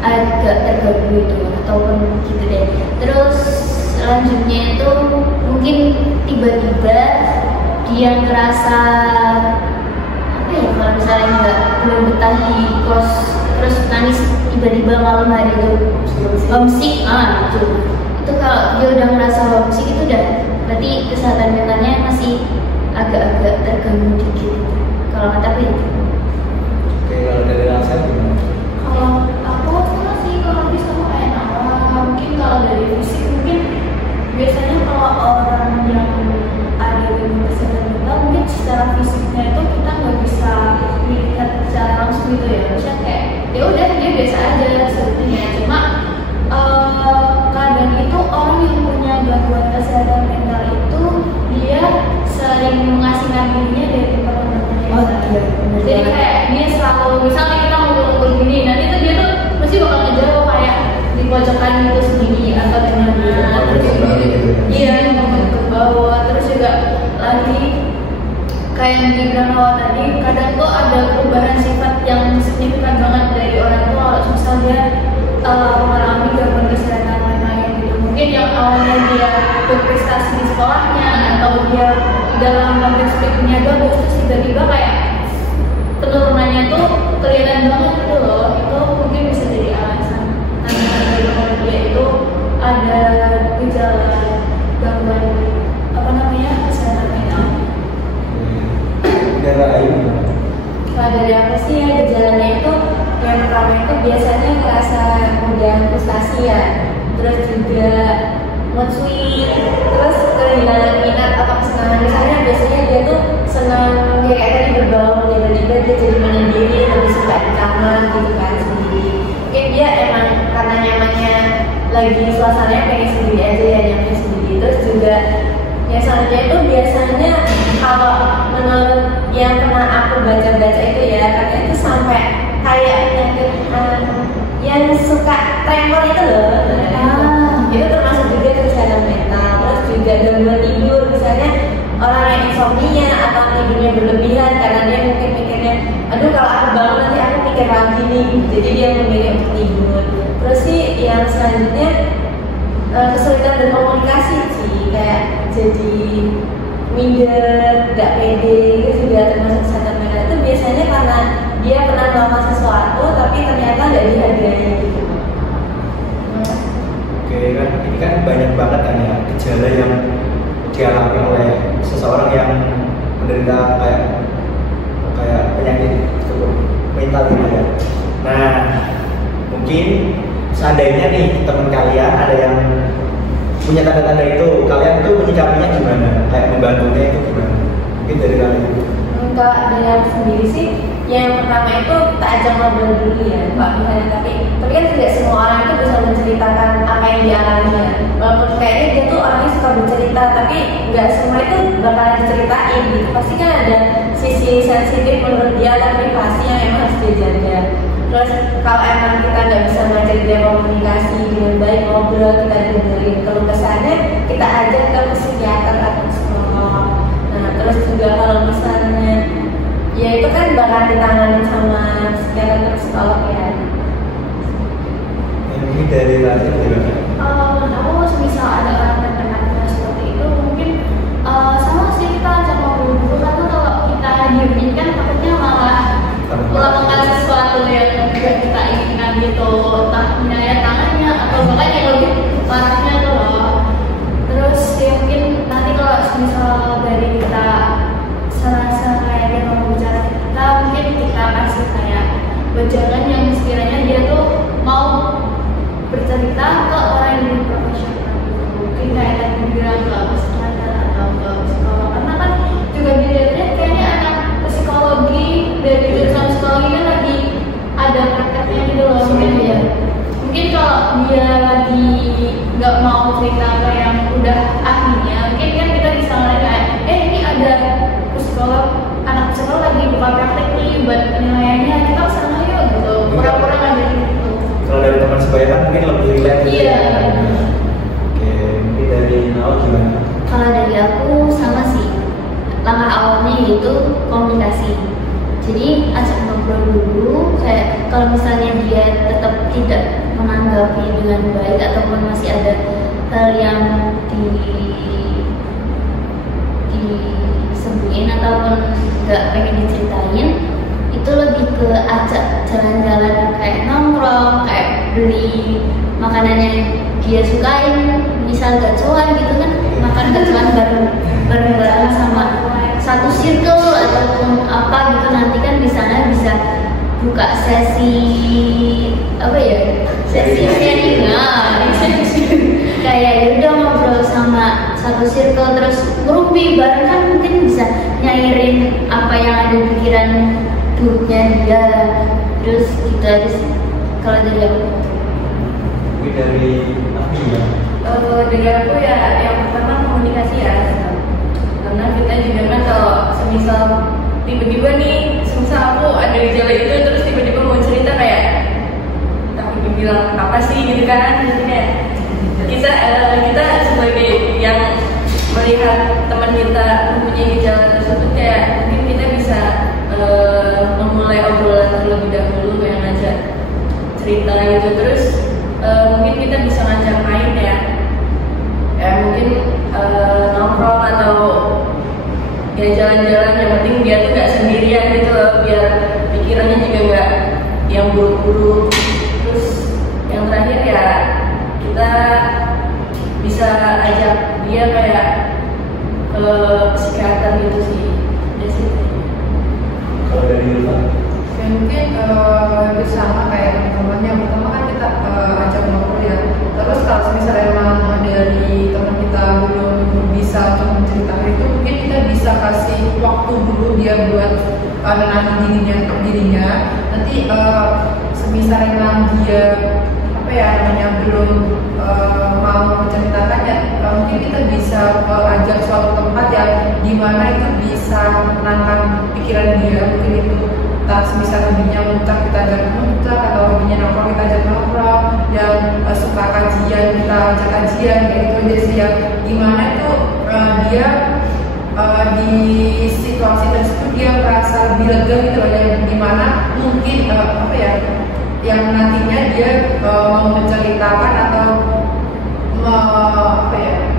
agak terganggu itu ataupun gitu deh. Terus selanjutnya itu mungkin tiba-tiba dia ngerasa kalau misalnya belum betah di kos terus nangis tiba-tiba malam hari itu homesick itu kalau dia udah ngerasa homesick itu udah berarti kesehatan mentalnya masih agak-agak terganggu dikit. Kalau kata aku itu. Oke, kalau dari Elsa gimana? Kalau aku sama sih kalau bisa kayak mungkin kalau dari fisik mungkin biasanya kalau orang yang ada gangguan kesehatan mental mungkin secara fisiknya itu kita nggak bisa lihat secara langsung gitu ya, maksudnya kayak ya udah dia biasa aja sebetulnya, cuma kadang itu orang yang punya gangguan kesehatan mental itu dia sering mengasingkan dirinya dari tempat-tempat yang jadi kayak dia selalu misalnya kita ngobrol gini, nanti tuh dia tuh mesti bakal ngejauh kayak di pojokan gitu sendiri atau dengan iya ngomong ke bawah. Terus juga lagi kayak yang dibilang awal tadi, kadang tuh ada perubahan sifat yang signifikan banget dari orang itu kalau misal dia mengalami gangguan kesehatan lain-lain gitu. Mungkin yang awalnya dia berprestasi di sekolahnya atau dia dalam public speaking-nya bagus, terus tiba-tiba kayak penurunannya tuh kelihatan banget gitu loh. Itu mungkin bisa jadi alasan karena kalau dia itu ada gejala gangguan kesehatan mental. Gejala ini. Kalau dari aku sih ya gejalanya itu yang pertama itu biasanya merasa mudah frustasi ya, terus juga mood swing, terus kehilangan minat atau kesenangan. Misalnya biasanya dia tuh senang kayak tadi bergaul, tiba-tiba dia jadi menyendiri, lebih suka di kamar gitu kan sendiri. Mungkin dia emang karena nyamannya lagi suasananya pengen sendiri aja ya, nyaman sendiri. Terus juga yang selanjutnya itu biasanya kalau menurut yang pernah aku baca-baca itu ya, katanya itu sampai kayak penyakit yang suka tremor itu loh. Itu termasuk juga kesehatan mental. Terus juga gangguan tidur, misalnya orang yang insomnia atau tidurnya berlebihan karena dia mungkin mikirnya, aduh kalau aku bangun nanti aku mikir lagi nih, jadi dia memilih untuk tidur. Terus sih yang selanjutnya kesulitan berkomunikasi sih, kayak jadi minder, nggak pede, itu juga termasuk kesehatan mental. Itu biasanya karena dia pernah melakukan sesuatu tapi ternyata nggak dihargai gitu. Oke kan, ini kan banyak banget kan ya gejala yang dialami oleh seseorang yang menderita kayak penyakit mental gitu ya. Nah, mungkin seandainya nih teman kalian ada yang punya tanda-tanda itu, kalian tuh menyikapinya gimana? Kayak membantunya itu gimana? Mungkin dari kalian. Kalau dari aku sendiri sih, yang pertama itu kita ajak ngobrol dulu ya, Mbak misalnya. Tapi kan tidak semua orang itu bisa menceritakan apa yang dialaminya. Walaupun kayaknya dia tuh orangnya suka bercerita, tapi nggak semua itu bakalan diceritain gitu. Pasti kan ada sisi sensitif menurut dia dan privasi yang emang harus dijaga. Terus kalau emang kita nggak bisa ngajak dia komunikasi dengan baik, ngobrol, kita dengerin keluh kesahnya, kita ajak ke psikiater atau psikolog. Nah terus juga kalau misalnya ya itu kan bakal ditangani sama psikiater atau psikolog ya. Ini dari tadi gimana? Kalau misal ada orang terkena seperti itu mungkin sama sih kita ajak ngobrol dulu, karena kalau kita diemin kan takutnya malah melakukan sesuatu yang tidak kita inginkan gitu, entah menyayat tangannya atau bahkan yang lebih parahnya tuh loh. Terus ya mungkin nanti kalau misal dari kita serasa kayak dia mau bicara ke kita, mungkin kita kasih kayak wejangan yang sekiranya dia tuh mau bercerita ke orang yang lebih profesional. Mungkin kayak tadi bilang ke psikiater atau ke psikolog, karena kan juga dilihatnya kayaknya anak psikologi dari jurusan psikologi kan lagi ada prakteknya gitu loh. Mungkin kalau dia lagi nggak mau cerita ke yang udah ahlinya, mungkin kan kita bisa ngeliat kayak ini ada psikolog, anak psikolog lagi buka praktek nih buat penilaiannya, kita kesana yuk gitu, pura-pura aja gitu. Kalau dari teman sebaya kan mungkin lebih relax. Iya. Oke, mungkin dari Nao gimana? Kalau dari aku sama sih, langkah awalnya yaitu komunikasi. Jadi ajak ngobrol dulu, kayak kalau misalnya dia tetap tidak menanggapi dengan baik ataupun masih ada hal yang disembunyiin ataupun nggak pengen diceritain, itu lebih ke ajak jalan-jalan, kayak nongkrong, kayak beli makanan yang dia sukain, misal gacoan gitu kan, makan gacoan bareng-bareng sama satu circle ataupun apa gitu, nanti kan di sana bisa buka sesi apa ya, sesi sharingan kayak yaudah ngobrol sama satu circle terus ngerumpi bareng kan, mungkin bisa nyairin apa yang ada di pikiran buruknya dia. Terus gitu aja sih kalau dari aku. Mungkin dari Nafi ya? Dari aku ya yang pertama komunikasi ya, karena kita juga kan kalau semisal tiba-tiba nih, semisal aku ada gejala itu terus tiba-tiba mau cerita kayak tapi dibilang apa sih gitu kan, jadi kayak kita sebagai yang melihat teman kita mempunyai gejala tersebut, kayak mungkin kita bisa memulai obrolan terlebih dahulu, kayak ngajak cerita gitu. Terus mungkin kita bisa ngajak main ya mungkin nongkrong atau ya jalan-jalan, yang penting dia tuh gak sendirian gitu loh, biar pikirannya juga gak yang buruk-buruk. Terus yang terakhir ya kita bisa ajak dia kayak ke psikiater gitu sih. Kalau dari Yulfa? Ya mungkin hampir sama kayak teman-teman. Yang pertama kan kita ajak ngobrol ya. Terus kalau misalnya emang dari teman kita belum bisa untuk menceritakan itu, mungkin kita bisa kasih waktu dulu dia buat nenangin dirinya. Nanti semisal emang dia apa ya namanya belum mau menceritakan ya, mungkin kita bisa ajak suatu tempat ya di mana itu bisa menenangkan pikiran dia. Mungkin itu entah semisal hobinya muntah, kita ajak muntah, atau hobinya nongkrong, kita ajak nongkrong, dan suka kajian, kita ajak kajian, kayak gitu aja sih ya. Gimana itu dia di situasi tersebut dia merasa lebih lega gitu loh, yang dimana mungkin apa ya, yang nantinya dia mau menceritakan atau apa ya,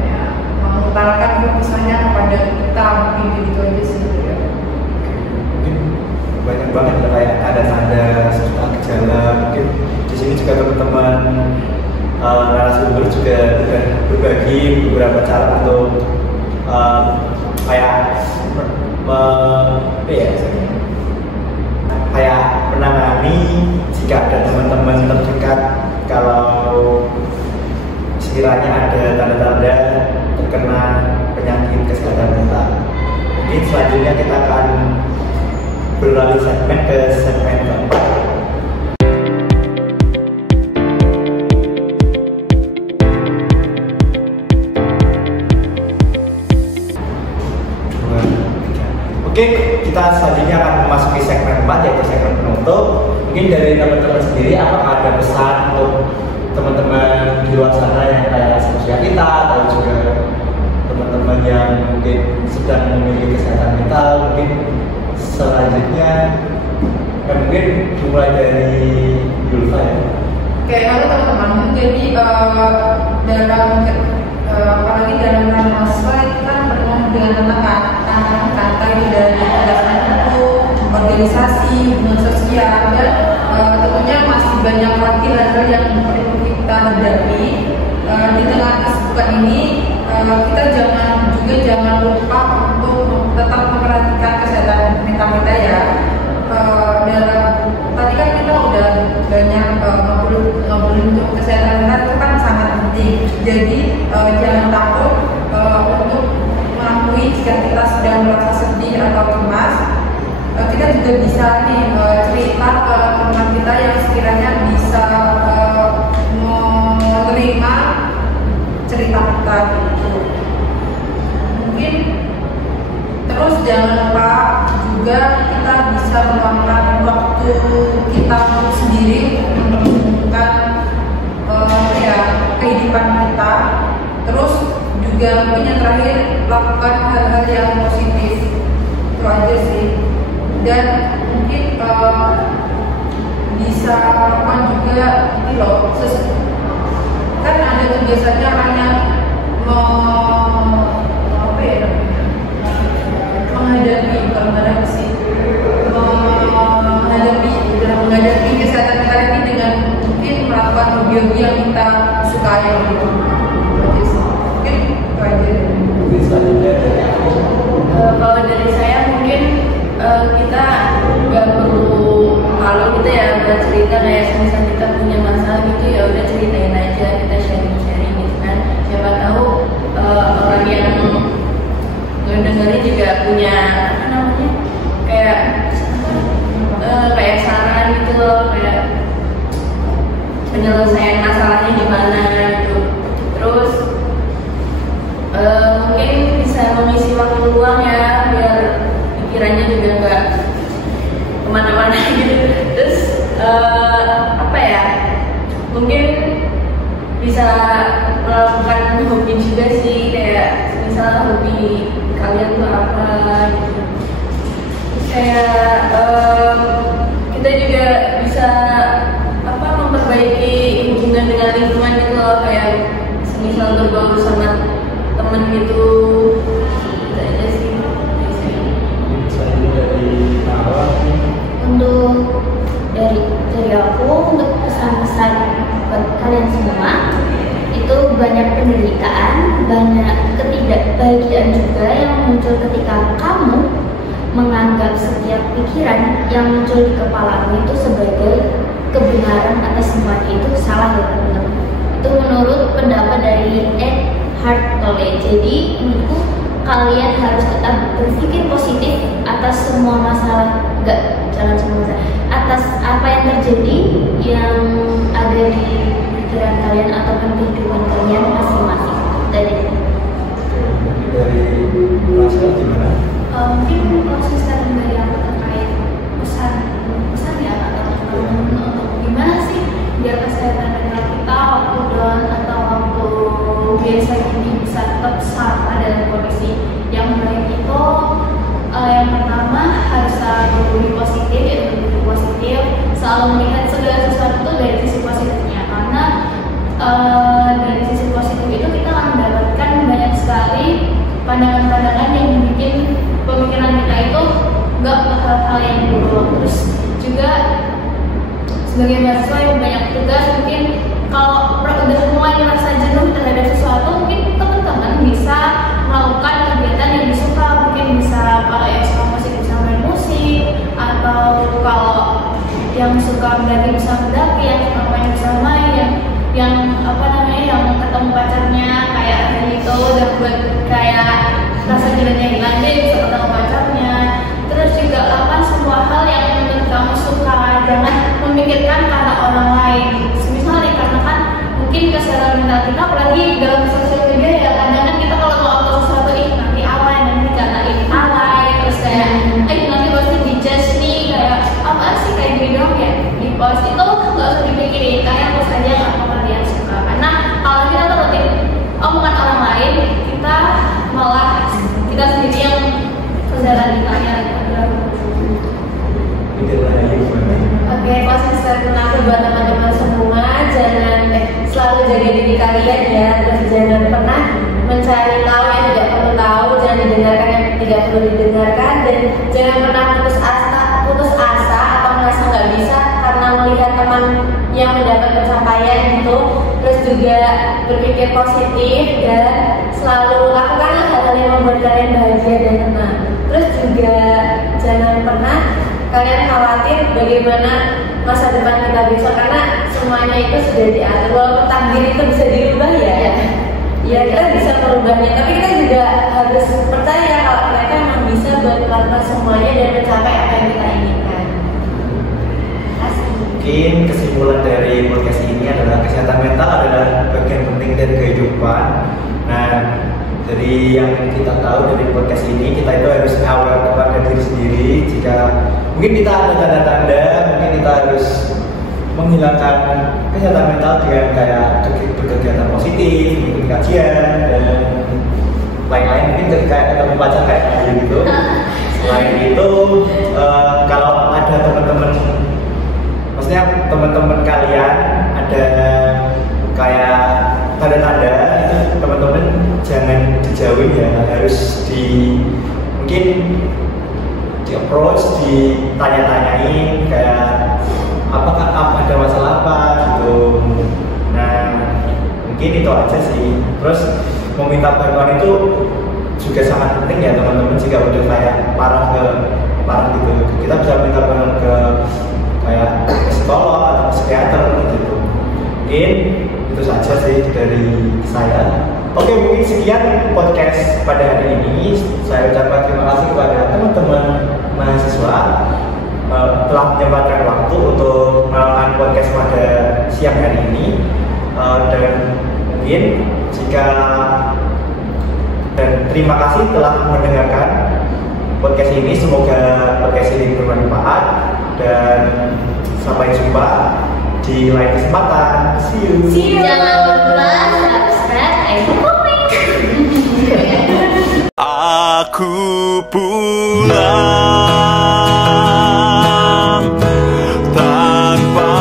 mengutarakan misalnya kepada kita, mungkin gitu aja sih ya. Mungkin banyak banget ya kayak tanda-tanda serta gejala. Mungkin di sini juga teman-teman narasumber juga berbagi beberapa cara untuk kayak menangani jika ada teman-teman terdekat kalau sekiranya ada tanda-tanda terkena penyakit kesehatan mental. Mungkin selanjutnya kita akan beralih segmen ke segmen keempat. Oke, kita selanjutnya akan memasuki segmen 4 yaitu segmen penutup. Mungkin dari teman-teman sendiri apakah ada pesan untuk teman-teman di luar sana yang kayak sosial kita atau juga teman-teman yang mungkin sedang memiliki kesehatan mental, mungkin selanjutnya mungkin dimulai dari Yulfa ya. Oke, halo teman-teman. Jadi dalam apalagi dalam mahasiswa itu kan bertemu dengan tantangan kata dari kegiatan itu, organisasi, hubungan sosial, dan tentunya masih banyak lagi hal yang perlu kita hadapi. Di tengah kesibukan ini kita jangan lupa untuk tetap memperhatikan kesehatan mental kita ya. Tadi kan kita udah banyak ngobrolin untuk kesehatan mental itu kan sangat penting. Jadi jangan takut untuk mengakui jika kita sedang merasa sedih atau cemas. Kita juga bisa nih cerita ke teman kita yang sekiranya bisa menerima cerita kita gitu. Mungkin terus jangan lupa juga kita bisa meluangkan waktu kita sendiri untuk menentukan kehidupan kita. Terus juga mungkin yang terakhir lakukan hal-hal yang positif, itu aja sih. Dan mungkin bisa lakukan juga ini loh, kan ada tuh biasanya orang yang menghadapi kesehatan kita ini dengan mungkin melakukan hobi-hobi yang kita sukai gitu. Mungkin itu aja. Kalau dari saya mungkin kita nggak perlu kalau kita ya udah cerita kayak misal kita punya masalah gitu ya udah ceritain aja, kita sharing gitu kan. Siapa tahu orang yang dengerin juga punya apa namanya kayak saran gitu loh, kayak penyelesaian masalahnya gimana gitu. Terus mungkin bisa mengisi waktu luang ya biar pikirannya juga nggak kemana-mana gitu. Terus mungkin bisa melakukan hobi juga sih, kayak misalnya hobi kalian tuh apa gitu. Kayak kita juga bisa memperbaiki hubungan dengan lingkungan gitu loh, kayak misal bergaul sama temen gitu. Itu aja sih. Untuk dari aku, untuk pesan-pesan buat kalian semua, itu banyak penderitaan, banyak ketidakbahagiaan juga yang muncul ketika kamu menganggap setiap pikiran yang muncul di kepalamu itu sebagai kebenaran atas semua itu salah ya teman-teman. Itu menurut pendapat dari Eckhart Tolle. Jadi menurutku kalian harus tetap berpikir positif atas semua masalah, jangan semua masalah, atas apa yang terjadi yang ada di pikiran kalian ataupun kehidupan kalian masing-masing. Dari Rasel gimana? Mungkin konsisten dari aku terkait pesan ya atau untuk gimana sih biar kesehatan mental kita waktu down atau waktu biasa ini bisa tetap sama dalam kondisi yang baik itu. Yang pertama harus selalu berpikir positif, selalu melihat segala sesuatu itu dari sisi positifnya, karena dari sisi positif itu kita akan mendapatkan banyak sekali pandangan-pandangan yang bikin pemikiran kita itu nggak ke hal-hal yang buruk. Terus juga sebagai mahasiswa yang banyak tugas, mungkin kalau udah mulai merasa jenuh terhadap sesuatu, mungkin teman-teman bisa melakukan kegiatan yang disuka. Mungkin bisa kalau yang suka musik bisa main musik, atau kalau yang suka mendaki bisa mendaki, yang suka main bisa main, yang yang ketemu pacarnya kayak itu udah buat kayak rasa jenuhnya hilang deh bisa ketemu pacarnya. Terus juga lakukan semua hal memikirkan karena orang lain. Misalnya karena kan mungkin kesehatan mental kita, apalagi dalam sosial media ya, kadang kan kita kalau mau upload sesuatu nanti alay, nanti dikatain alay, terus kayak nanti pasti dijudge nih, kayak apa sih kayak gini dong ya di post itu nggak usah dipikirin, kayak post aja nggak apa kalian suka. Karena kalau kita turutin omongan orang lain, kita malah kita sendiri yang kesehatan mentalnya. Oke, pesan aku buat teman-teman semua, jangan selalu jaga diri kalian ya, terus jangan pernah mencari tahu yang tidak perlu tahu, jangan didengarkan yang tidak perlu didengarkan, dan jangan pernah putus asa atau merasa nggak bisa karena melihat teman yang mendapat pencapaian gitu. Terus juga berpikir positif dan selalu lakukanlah hal-hal yang membuat kalian bahagia dan tenang. Terus juga jangan pernah kalian khawatir bagaimana masa depan kita besok, karena semuanya itu sudah diatur. Walaupun takdir itu bisa dirubah ya kita bisa merubahnya, tapi kita juga harus percaya kalau mereka memang bisa buat melakukan semuanya dan mencapai apa yang kita inginkan. Mungkin kesimpulan dari podcast ini adalah kesehatan mental adalah bagian penting dari kehidupan. Nah, dari yang kita tahu dari podcast ini, kita itu harus aware kepada diri sendiri. Jika mungkin kita ada tanda-tanda, mungkin kita harus menghilangkan kesehatan mental dengan kayak berkegiatan positif, mengikuti kajian dan lain-lain. Mungkin kayak ketemu pacar kayak gitu. Selain itu, kalau ada teman-teman, maksudnya teman-teman kalian ada kayak tanda-tanda itu, teman-teman jangan dijauhin ya, harus mungkin di approach, ditanya-tanyain kayak apakah ada masalah apa gitu. Nah, mungkin itu aja sih. Terus meminta bantuan itu juga sangat penting ya teman-teman. Jika udah kayak parah gitu, kita bisa minta bantuan ke kayak psikolog atau psikiater gitu. Mungkin itu saja sih dari saya. Oke, mungkin sekian podcast pada hari ini. Saya ucapkan terima kasih kepada teman-teman mahasiswa telah menyempatkan waktu untuk melakukan podcast pada siang hari ini. Dan mungkin dan terima kasih telah mendengarkan podcast ini. Semoga podcast ini bermanfaat dan sampai jumpa di lain kesempatan. See you. Jangan lupa subscribe and comment. Aku pulang tanpa